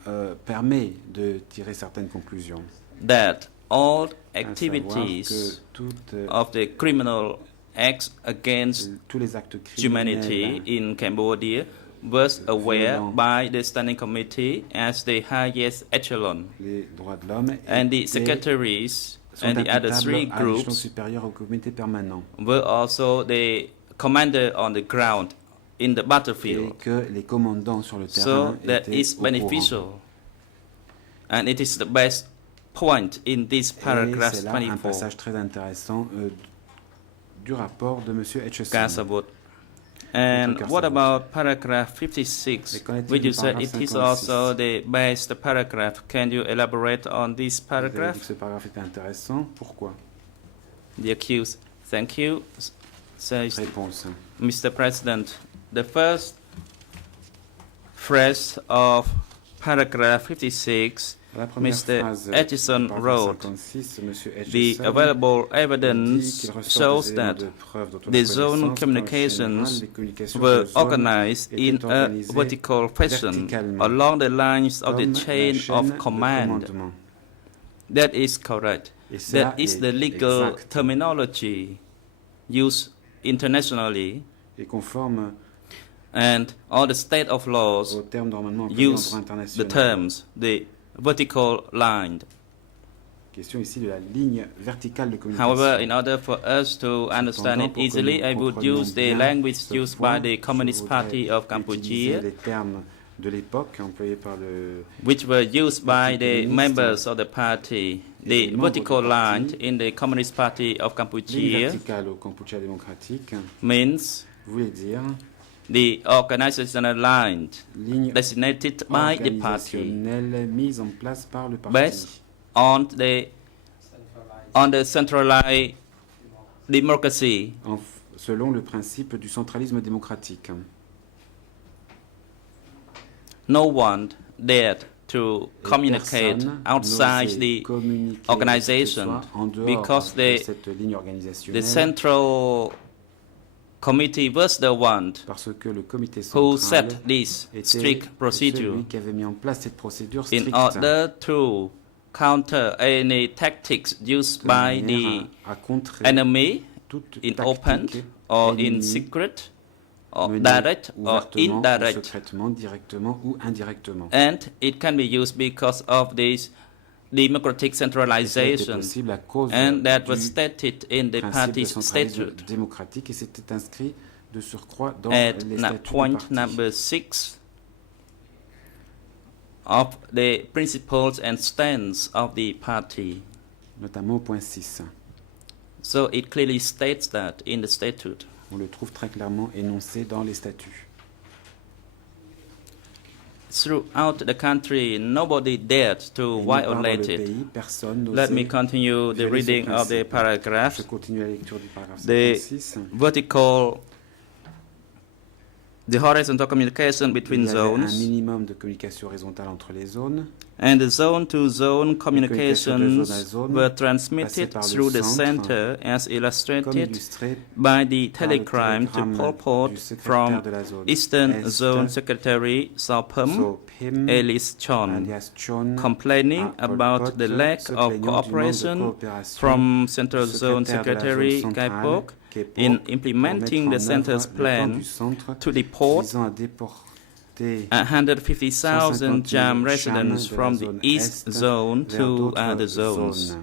permet de tirer certaines conclusions. that all À savoir que activities toutes, of the criminal acts against tous les actes humanity criminels in Cambodia was aware violents. by the standing committee as the highest echelon. les droits de l'homme And the étaient secretaries sont and the other imputables three à l'échelon groups supérieur au comité permanent. were also the commander on the ground in the Et battlefield. que les commandants sur le So terrain that étaient is au courant. beneficial. And it is the best point in this Et paragraph c'est là un 24. passage très intéressant du rapport de M. Etchison. Kasabut. And Kasabut. what about paragraph 56, Et qu'en est-il which du you said paragraphe it is 56? also the best paragraph? Can you elaborate on this Vous avez dit paragraph? que ce paragraphe était intéressant. Pourquoi? The accused. Thank you. Says Réponse. Mr. President, the first phrase of paragraph 56, La première Mr. phrase Etchison du paragraphe wrote, 56, M. the Etchison available dit evidence qu'il ressort shows des that éléments de preuve dont on a the zone connaissance qu'en communications général, les communications were de zone organized étaient in a organisées vertical fashion verticalement, along the lines of the comme chain la chaîne of de command. commandement. That is correct. Et cela That is est the legal exact terminology used internationally, et conforme and all the state of laws aux termes normalement employés en use droit the international. terms, the vertical line. Question ici de la ligne verticale de communication. However, in order for us to understand it Cependant, pour que easily, nous I would comprenions use the bien language ce used point, by the Communist je Party of voudrais utiliser Cambodia, les termes de l'époque employés par le which were used by the Communiste. members of the party. Les The membres vertical du line parti, in the Communist Party of ligne Cambodia verticale au Kampuchea démocratique means voulait dire the organizational line ligne designated by the party organisationnelle mise en place par le parti based on the centralized democracy. selon le principe du centralisme démocratique. No one dared to Et communicate personne outside n'osait the communiquer organization quoi que ce soit en dehors because de the cette ligne organisationnelle, central committee was the one parce que le comité who central set this était strict procedure celui qui avait mis en place cette procédure in stricte order to counter any tactics used de by manière the à contrer enemy toute in tactique open or in ennemie secret or menée direct or ouvertement ou indirect. secrètement, directement ou indirectement. And it can be used because of this democratic Cela était centralization, possible à cause and that was du stated in the principe de party's centralisme statute. démocratique et c'était inscrit de surcroît dans At les statuts du point parti. number 6 of the principles and stance of the party. Notamment au point 6. So it clearly states that in the statute. On le trouve très clairement énoncé dans les statuts. Throughout the country, nobody dared to Et nulle part dans le violate it. pays, personne Let me n'osait continue the violer ce reading of the principe. paragraph. Je continue la lecture du paragraphe The 56. The horizontal communication Il between y avait un zones minimum de communication horizontale entre les zones. and the zone-to-zone communications de zone à communications zone were passaient transmitted par le through the centre, center as Comme illustrated illustré by the par le telegram to télégramme Pol Pot du secrétaire from de la zone Eastern Est, Zone Secretary Sopum Sophim Ellis Chon, alias Chon, complaining à Pol about Pot, the lack se of plaignant du manque de cooperation coopération from Central du Zone secrétaire de la Secretary zone Guy centrale, Pok Guy Pok, in pour implementing the mettre en center's œuvre le plan plan du centre to deport visant à déporter 150,000 Jam 150,000 residents de la from the zone East Est Zone vers to d'autres other zones. zones.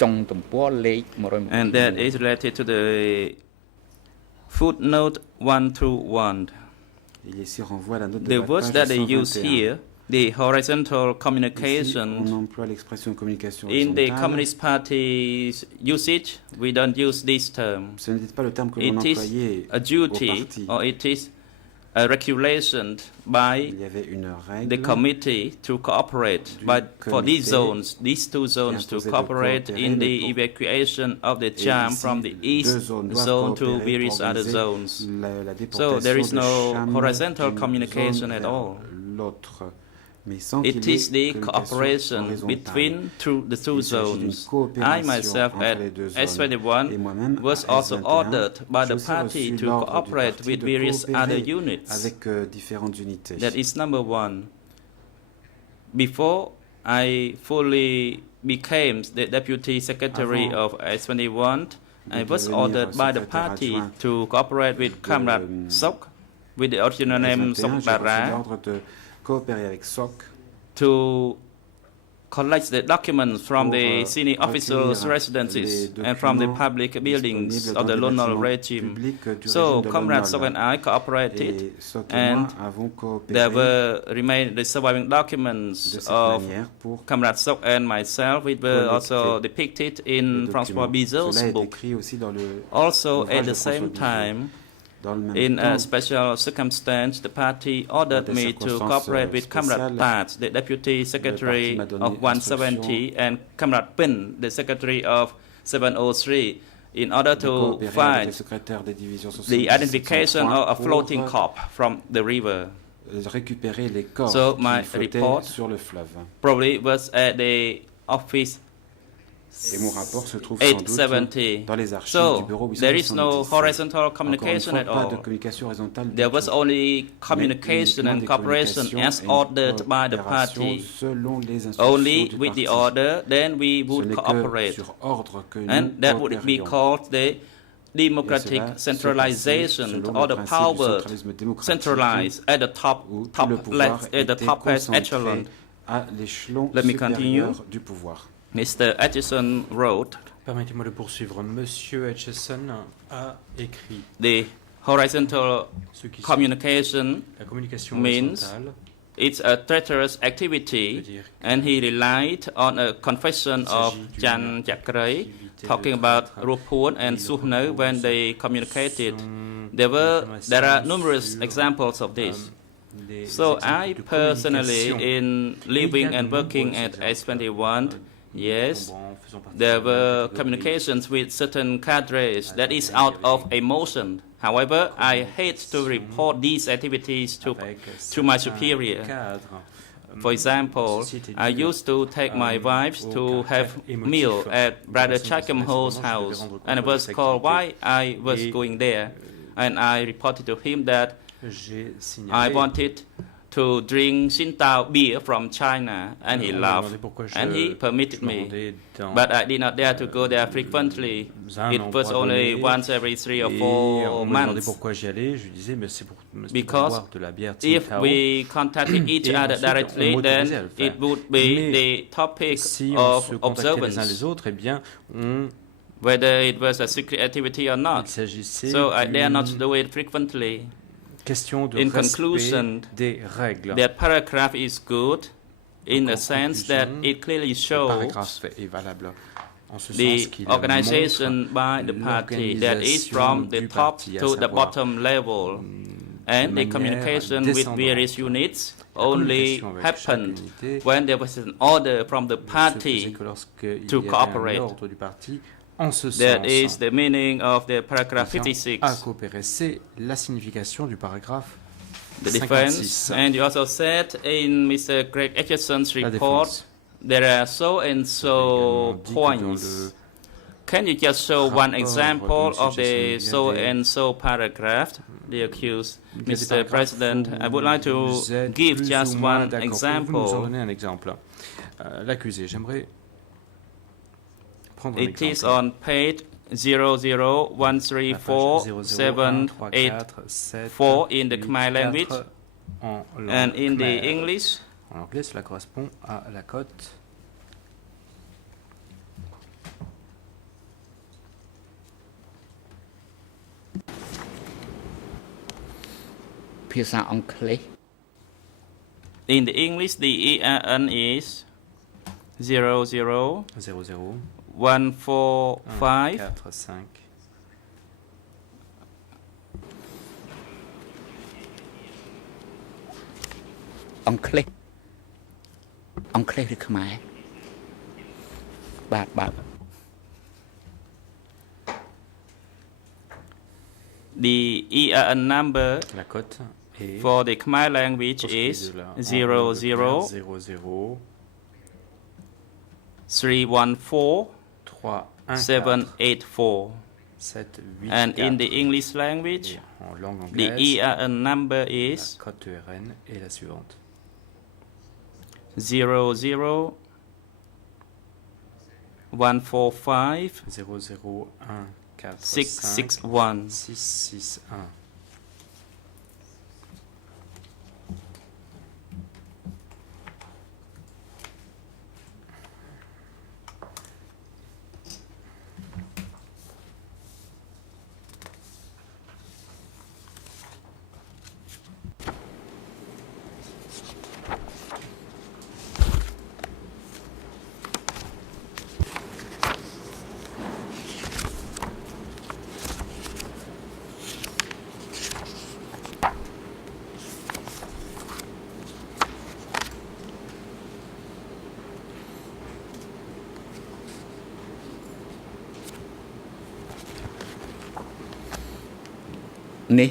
And that is related to the footnote 121. Il ici renvoie à la note de The la words page that they use 121. here, the horizontal Ici, on communication, emploie l'expression communication in the horizontale. Communist Party's usage, we don't use this term. Ce n'était pas le terme que l'on It is employait a au duty parti. or it is a regulation by Il y avait une the règle committee to cooperate, du but for these comité zones, these two zones to imposait de cooperate coopérer, in mais the pour- evacuation of the et jam ici, from the deux east zones doivent zone to coopérer various pour other organiser zones. la So there is déportation de no Cham horizontal d'une communication zone at vers all. l'autre. Mais sans It qu'il y ait is the communication cooperation horizontale. between the two Il s'agit d'une zones. I coopération myself entre at les deux zones. S21 Et moi-même, was à also S21, ordered by j'ai the aussi party reçu to l'ordre du cooperate parti with de various coopérer other units. avec différentes unités. That is number one. Before I fully became the deputy secretary Avant of S21, I de was devenir ordered by the secrétaire party adjoint to cooperate with Comrade Sok with the original name 21, j'ai reçu Sokdara, l'ordre de coopérer avec SOC to collect the documents from pour, the senior officers' recueillir residences les and from the documents public buildings disponibles of dans the les Lon Nol bâtiments regime. publics du So, régime de Lon Comrade Nol. Sok and I cooperated, Et SOC et and moi avons coopéré there were remained the surviving de documents cette of manière pour Comrade Sok and myself, which were also collecter depicted les in François documents. Bizot's Cela est book. écrit aussi dans le Also, ouvrage at de the François same Bizot. time, Dans le même in a temps, special circumstance, the party ordered des me to circonstances, cooperate with Comrade spéciales, Pat, the deputy secretary m'a donné of 170, and Comrade Pin, the secretary of 703, in order de to coopérer avec le find secrétaire des divisions the 70 identification of a pour floating corpse from the river. récupérer les corps So my qui flottaient report sur le fleuve. Probably was at the office Et mon rapport se trouve sans doute 870. dans les archives So, du bureau there is no 870. horizontal Encore une communication fois, at pas de all. communication horizontale du There was tout. only communication Mais and uniquement des cooperation communications as et une ordered by the coopération party. selon les instructions Only du with the parti. order, then we Ce would n'est que cooperate. sur ordre que nous And that would be coopérions. called the democratic Et cela se centralization, passait selon or le the principe du power centralisme démocratique, centralized at the où tout le pouvoir at the était topest concentré echelon. à l'échelon Let me continue. supérieur du pouvoir. Mr. Atchison wrote, Permettez-moi de poursuivre. Monsieur Hutchison a écrit the horizontal ce qui communication la communication means horizontale it's a treacherous veut activity, dire and he relied on a confession of Chan Chakray talking about Rupun and Suhno when they communicated. There are numerous examples of this. So I personally, in living and working at S21, yes, there were communications with certain cadres that is out of emotion. However, I hate to report these activities to my superior. For example, I used to take my wife to have meal at Brother Chakim Ho's house, and I was called why I was going there, and I reported to him that I wanted to drink Xintao beer from China, and he laughed, and he permitted me. But I did not dare to go there frequently. It was only once every 3 or 4 months. pourquoi j'y allais, je lui disais mais c'est pour Because boire de la bière if Tsingtao. we contacted each Et other ensuite, on directly, m'autorisait à then le faire. it would be Mais the topic si on of se contactait les uns observance, les autres, eh bien, whether it was a secret activity or il not. s'agissait So I dare not d'une do it frequently. question de In respect conclusion, des règles. That paragraph is good in Donc, the en sense that conclusion, it clearly Le shows paragraphe est valable en ce the sens qu'il organization montre by the party that is from the l'organisation du top parti, à to the savoir, bottom level, and the manière communication with descendante. various units La only communication avec chaque happened unité when there was an order from the ne se faisait party. que lorsqu'il to y avait cooperate. un ordre du parti en ce That is sens. the meaning of the paragraph Visant 56. à coopérer, c'est la signification du paragraphe The defense, 56. and you also said in Mr. Greg Atchison's La report, défense. there are so and so Également dit que dans points. le Can you just show one rapport example de of the M. so Jason and so paragraph? The accused, il y a des Mr. paragraphes President, où I would like to vous êtes give plus just ou moins one d'accord. Pouvez-vous nous en example. donner un exemple. L'accusé, j'aimerais prendre un It is exemple. on page 001347884 in the Khmer language, en langue and in the khmer. English. En anglais, cela correspond à la cote.ភាសាអង់គ្លេស In the English, the ERN is 00 00 145 45 អង់គ្លេសឬខ្មែរបាទ The ERN number La cote est for the Khmer language is 00 00 314 784. 7 8 And in the English language, en langue the anglaise, ERN number la is cote ERN est la suivante. 00 145 001 4 5 661. 661. នេះ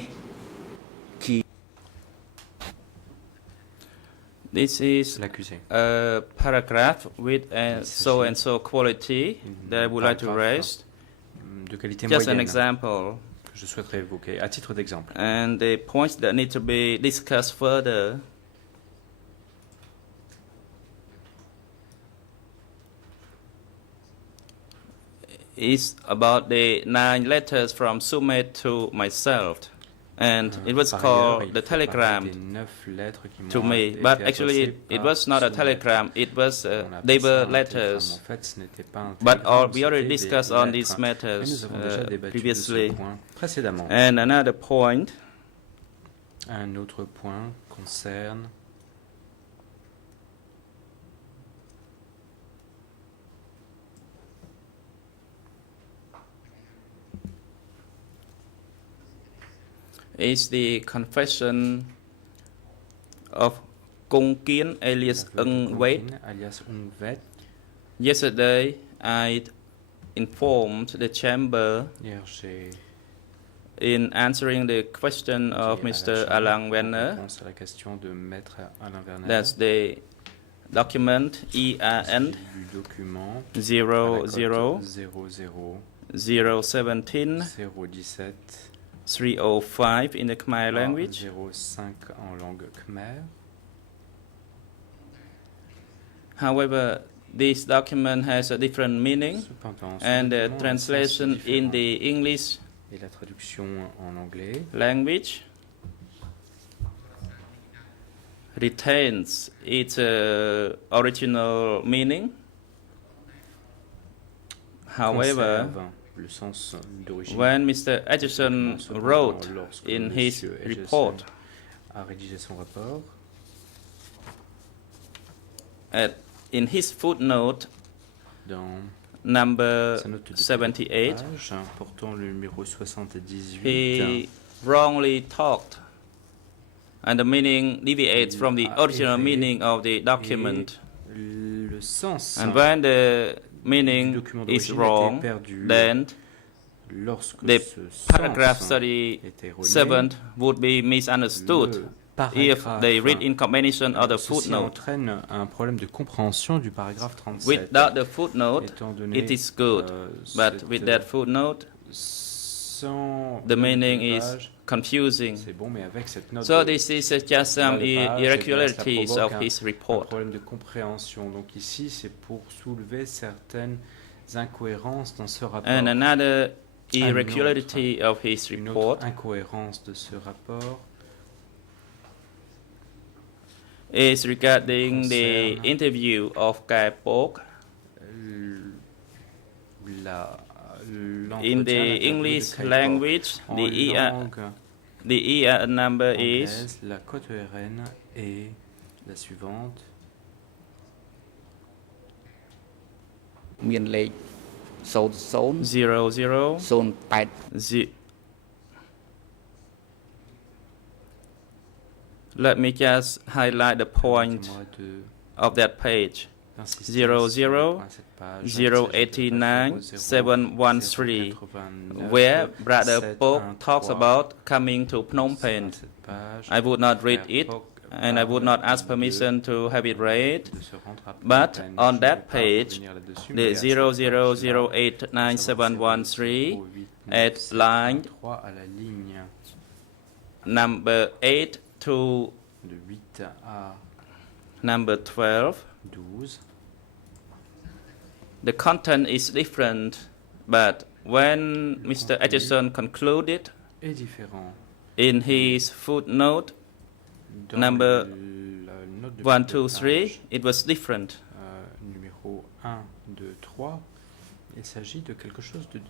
This is L'accusé. a paragraph with a so and so quality that I would like to raise. De qualité Just an moyenne example. que je souhaiterais évoquer, à titre d'exemple. And the points that need to be discussed further is about the 9 letters from Sumit to myself. And it was Par called ailleurs, the il fait telegram partie des 9 lettres qui to m'ont me. été But actually, adressées it par was not a Soumet. telegram, it was On appelle they ça were un télégramme. letters. En fait, ce n'était pas un But télégramme, we already c'était des discussed on lettres. these Et nous matters avons déjà débattu de previously. ce point précédemment. And another point Un autre point concerne is the confession of Kung Kien alias Ung Wait. alias Ung Wait. Yesterday, I informed the chamber Hier, j'ai in answering the question of dit à la Mr. Chambre, Alang en Werner réponse à la question de Maître Alain Werner, that the document il ERN s'agit du document 00 00 017 017 305 in the Khmer language. 05 en langue khmer. However, this document has a different meaning, Cependant, ce and the document a un sens translation in différent. the English Et la traduction en anglais language retains its original meaning. However, conserve le sens d'origine. when Mr. Edgerton Cependant, wrote lorsque in his Monsieur Edgerton report a rédigé son rapport, in his footnote dans number sa note de 78, page, portant le numéro 78, he wrongly talked, and the meaning deviates from the a original erré, meaning of the document. le sens And when the du meaning document is d'origine wrong, était perdu. then Lorsque the ce paragraph sens 37 est erroné, would be misunderstood le if paragraphe they read in combination of the ceci footnote. entraîne un problème de compréhension du paragraphe 37. Without the footnote, Étant donné, it is good, but cette, with that footnote, sans the note de meaning is page, confusing. c'est bon, mais avec cette note So de this is just some bas de page, eh bien, ça irregularities provoque of his un report. problème de compréhension. Donc ici, c'est pour soulever certaines incohérences dans ce rapport. And another autre. irregularity of his Une report autre incohérence de ce rapport is regarding the concerne interview of Kai Pok la, in l'entretien the d'interview de English Kai Pok. language. En langue The ER number is anglaise, la cote ERN est la suivante. មានលេខ00 00 08 Z. Let me just highlight the point Permettez-moi de- of that page. d'insister 00 sur le point de cette page. 089 713, 089 where Brother 713. Pok talks about coming to Phnom Penh. Cette page, I would not read Frère it, Pok and I would not ask parle permission to have it read. de se rendre à Phnom But Penh. on Je that ne vais pas page, revenir là-dessus, the mais à cette page-là, 000897113 at 008 line 3 à la ligne number 8 to de 8 à number 12. 12. The content is different, but when Mr. Edgerton concluded Est différent. in his footnote Dans number la note de 1, 2, pilotage, 3, it was different. numéro 1, 2, 3, il s'agit de quelque chose de...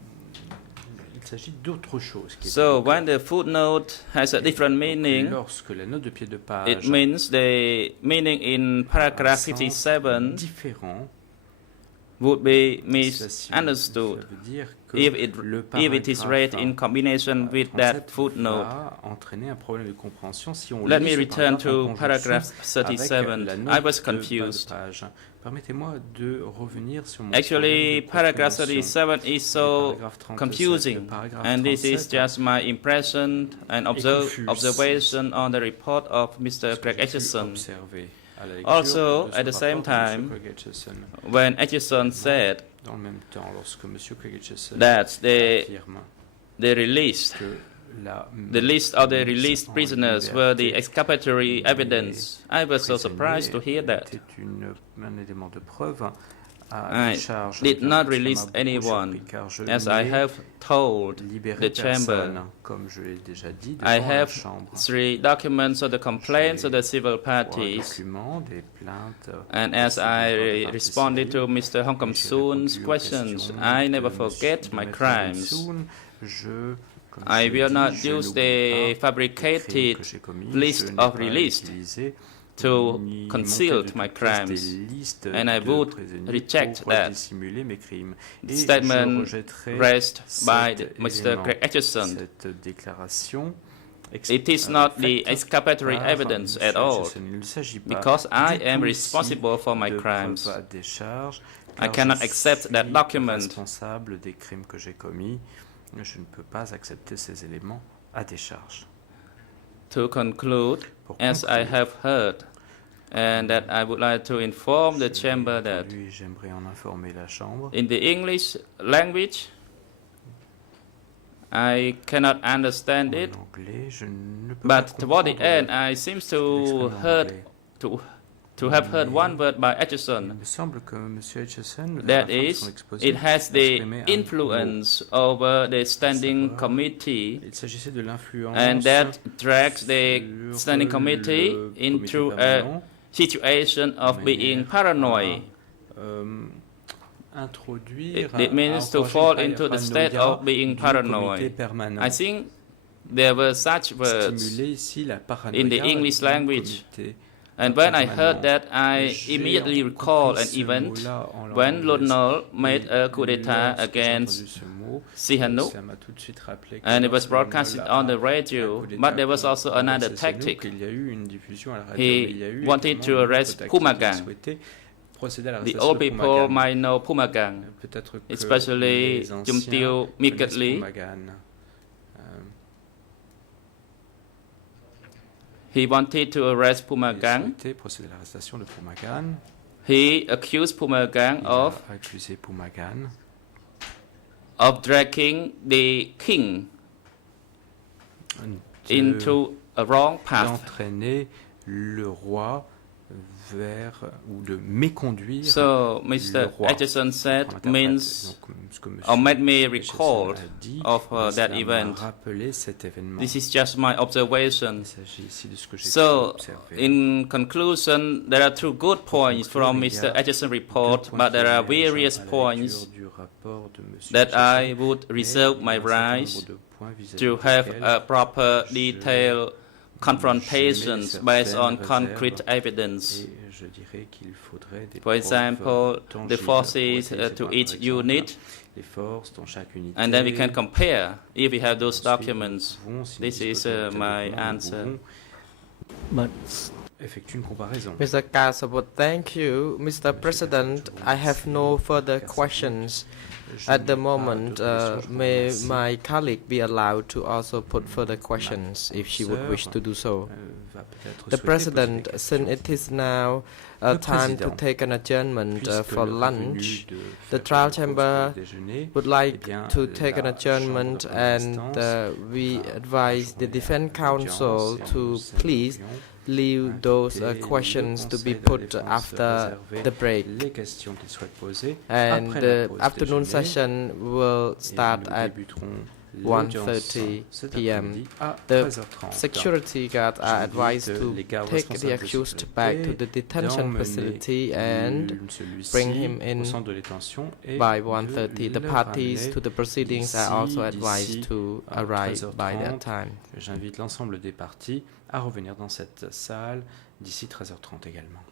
Il s'agit d'autre chose. Qui est So évoqué. when the footnote has a Et different donc, meaning, lorsque la note de pied de page it means the meaning in a un paragraph sens 57 différent would be Cela misunderstood veut dire que if le it is read in combination with that 37 footnote. va entraîner un problème de compréhension si on Let lit me ce return paragraphe en to paragraph conjonction avec 37. la I note was de bas de confused. page. Permettez-moi de revenir sur mon Actually, problème de paragraph compréhension. 37 is so Le paragraphe 37, confusing, le paragraphe and this is 37 just my impression and confuse. observation on the report of Mr. ce que Craig j'ai pu Acheson. observer à la lecture Also, de ce at the same rapport de M. time, Craig Acheson. When Acheson said Dans le même temps, lorsque M. Craig Acheson that they affirme released que the list of the mise released en prisoners liberté were the exculpatory des evidence, I was so surprised to hear that. était un élément de preuve à I décharge. did not Ça m'a release beaucoup anyone, surpris, car je as I n'ai have told libéré the chamber. personne, comme je l'ai déjà dit devant I la have chambre. 3 documents of the complaints of the civil 3 parties, documents, des plaintes, and as I des parties responded to civiles. Mr. Hong Kam J'ai Soon's répondu aux questions, questions I de never Monsieur- forget de my Maître Hong Kam crimes. Soon. Comme I je l'ai will dit, not je use n'oublie the pas les crimes fabricated que j'ai commis. list Je n'ai of pas released utilisé to ni conceal monté de my toutes pièces crimes, des listes and I de would prisonniers reject pour that. dissimuler mes crimes. The Et statement je rejetterai rests by cet Mr. élément, Craig Acheson. cette déclaration. It is not the faite exculpatory par evidence Monsieur at all, Acheson. Il ne s'agit pas because I du am tout responsible for my de crimes. preuve à décharge, I car cannot je accept suis that document. responsable des crimes que j'ai commis. Je ne peux pas accepter ces éléments à décharge. To conclude, Pour as I conclure, have heard, and that I would like to inform the je chamber l'ai that entendu et j'aimerais en informer la Chambre. in the English language, I cannot understand it, En anglais, je ne peux pas but toward the comprendre end, I seems ce qu'il to exprime en heard anglais. to have heard one word by Il Acheson. me semble que M. Acheson, à That la fin de is, son exposé, it has the exprimait un mot. influence over the standing savoir, committee, Il s'agissait de l'influence and that drags the sur standing committee le into comité a permanent situation of de being manière paranoid. à, introduire, It means to à fall encourager into the une state paranoïa of being du paranoid. comité permanent. I think there were such words, Stimuler ici la paranoïa in the English du language. comité and when I permanent. heard that, I J'ai immediately compris recall an ce event mot-là en langue when anglaise. Lon made a coup Et d'état lorsque j'ai against entendu ce mot, Sihanouk, ça m'a tout de suite rappelé que and it was lorsque Lon broadcasted a on the fait un radio. coup d'État But there was contre also another Sihanouk, tactic. il y a eu une diffusion à la radio, He il y a eu wanted également to une autre arrest tactique. Pumagang. Il souhaitait procéder à The l'arrestation old de people Pumagang. might know Pumagang, Peut-être que especially les anciens Jumtio connaissent Mikatli. Pumagang. He wanted to arrest Il Pumagang. souhaitait procéder à l'arrestation de Pumagang. He accused Pumagang Il of a accusé Pumagang dragging the king de- into a wrong path. d'entraîner le roi vers ou de méconduire So le Mr. roi. Acheson said En interprète. means Donc, ce que or made me Acheson recall a dit, of cela that m'a event. rappelé cet événement. This is just my observation. Il s'agit ici de ce que j'ai pu So, observer. in conclusion, there are 2 good points from Mr. Acheson's report, but there are various points that I would reserve my rights to have a proper detailed confrontations based on concrete evidence. For example, the forces to each unit, and then we can compare if we have those documents. This is my answer. But Effectue une comparaison. Mr. Kasabut, thank you. Mr. President, I have no further questions. At the moment, may my colleague be allowed to also put further questions if she would wish to do so? The President, since it is now time to take an adjournment for lunch, the trial chamber would like to take an adjournment, and we advise the defense counsel to please leave those questions to be put after the break. And the afternoon session will start at 1:30 p.m. The security guards are advised to take the accused back to the detention facility and bring him in by 1:30. The parties to the proceedings are also advised to arrive by that time. J'invite l'ensemble des parties à revenir dans cette salle d'ici 13h30 également.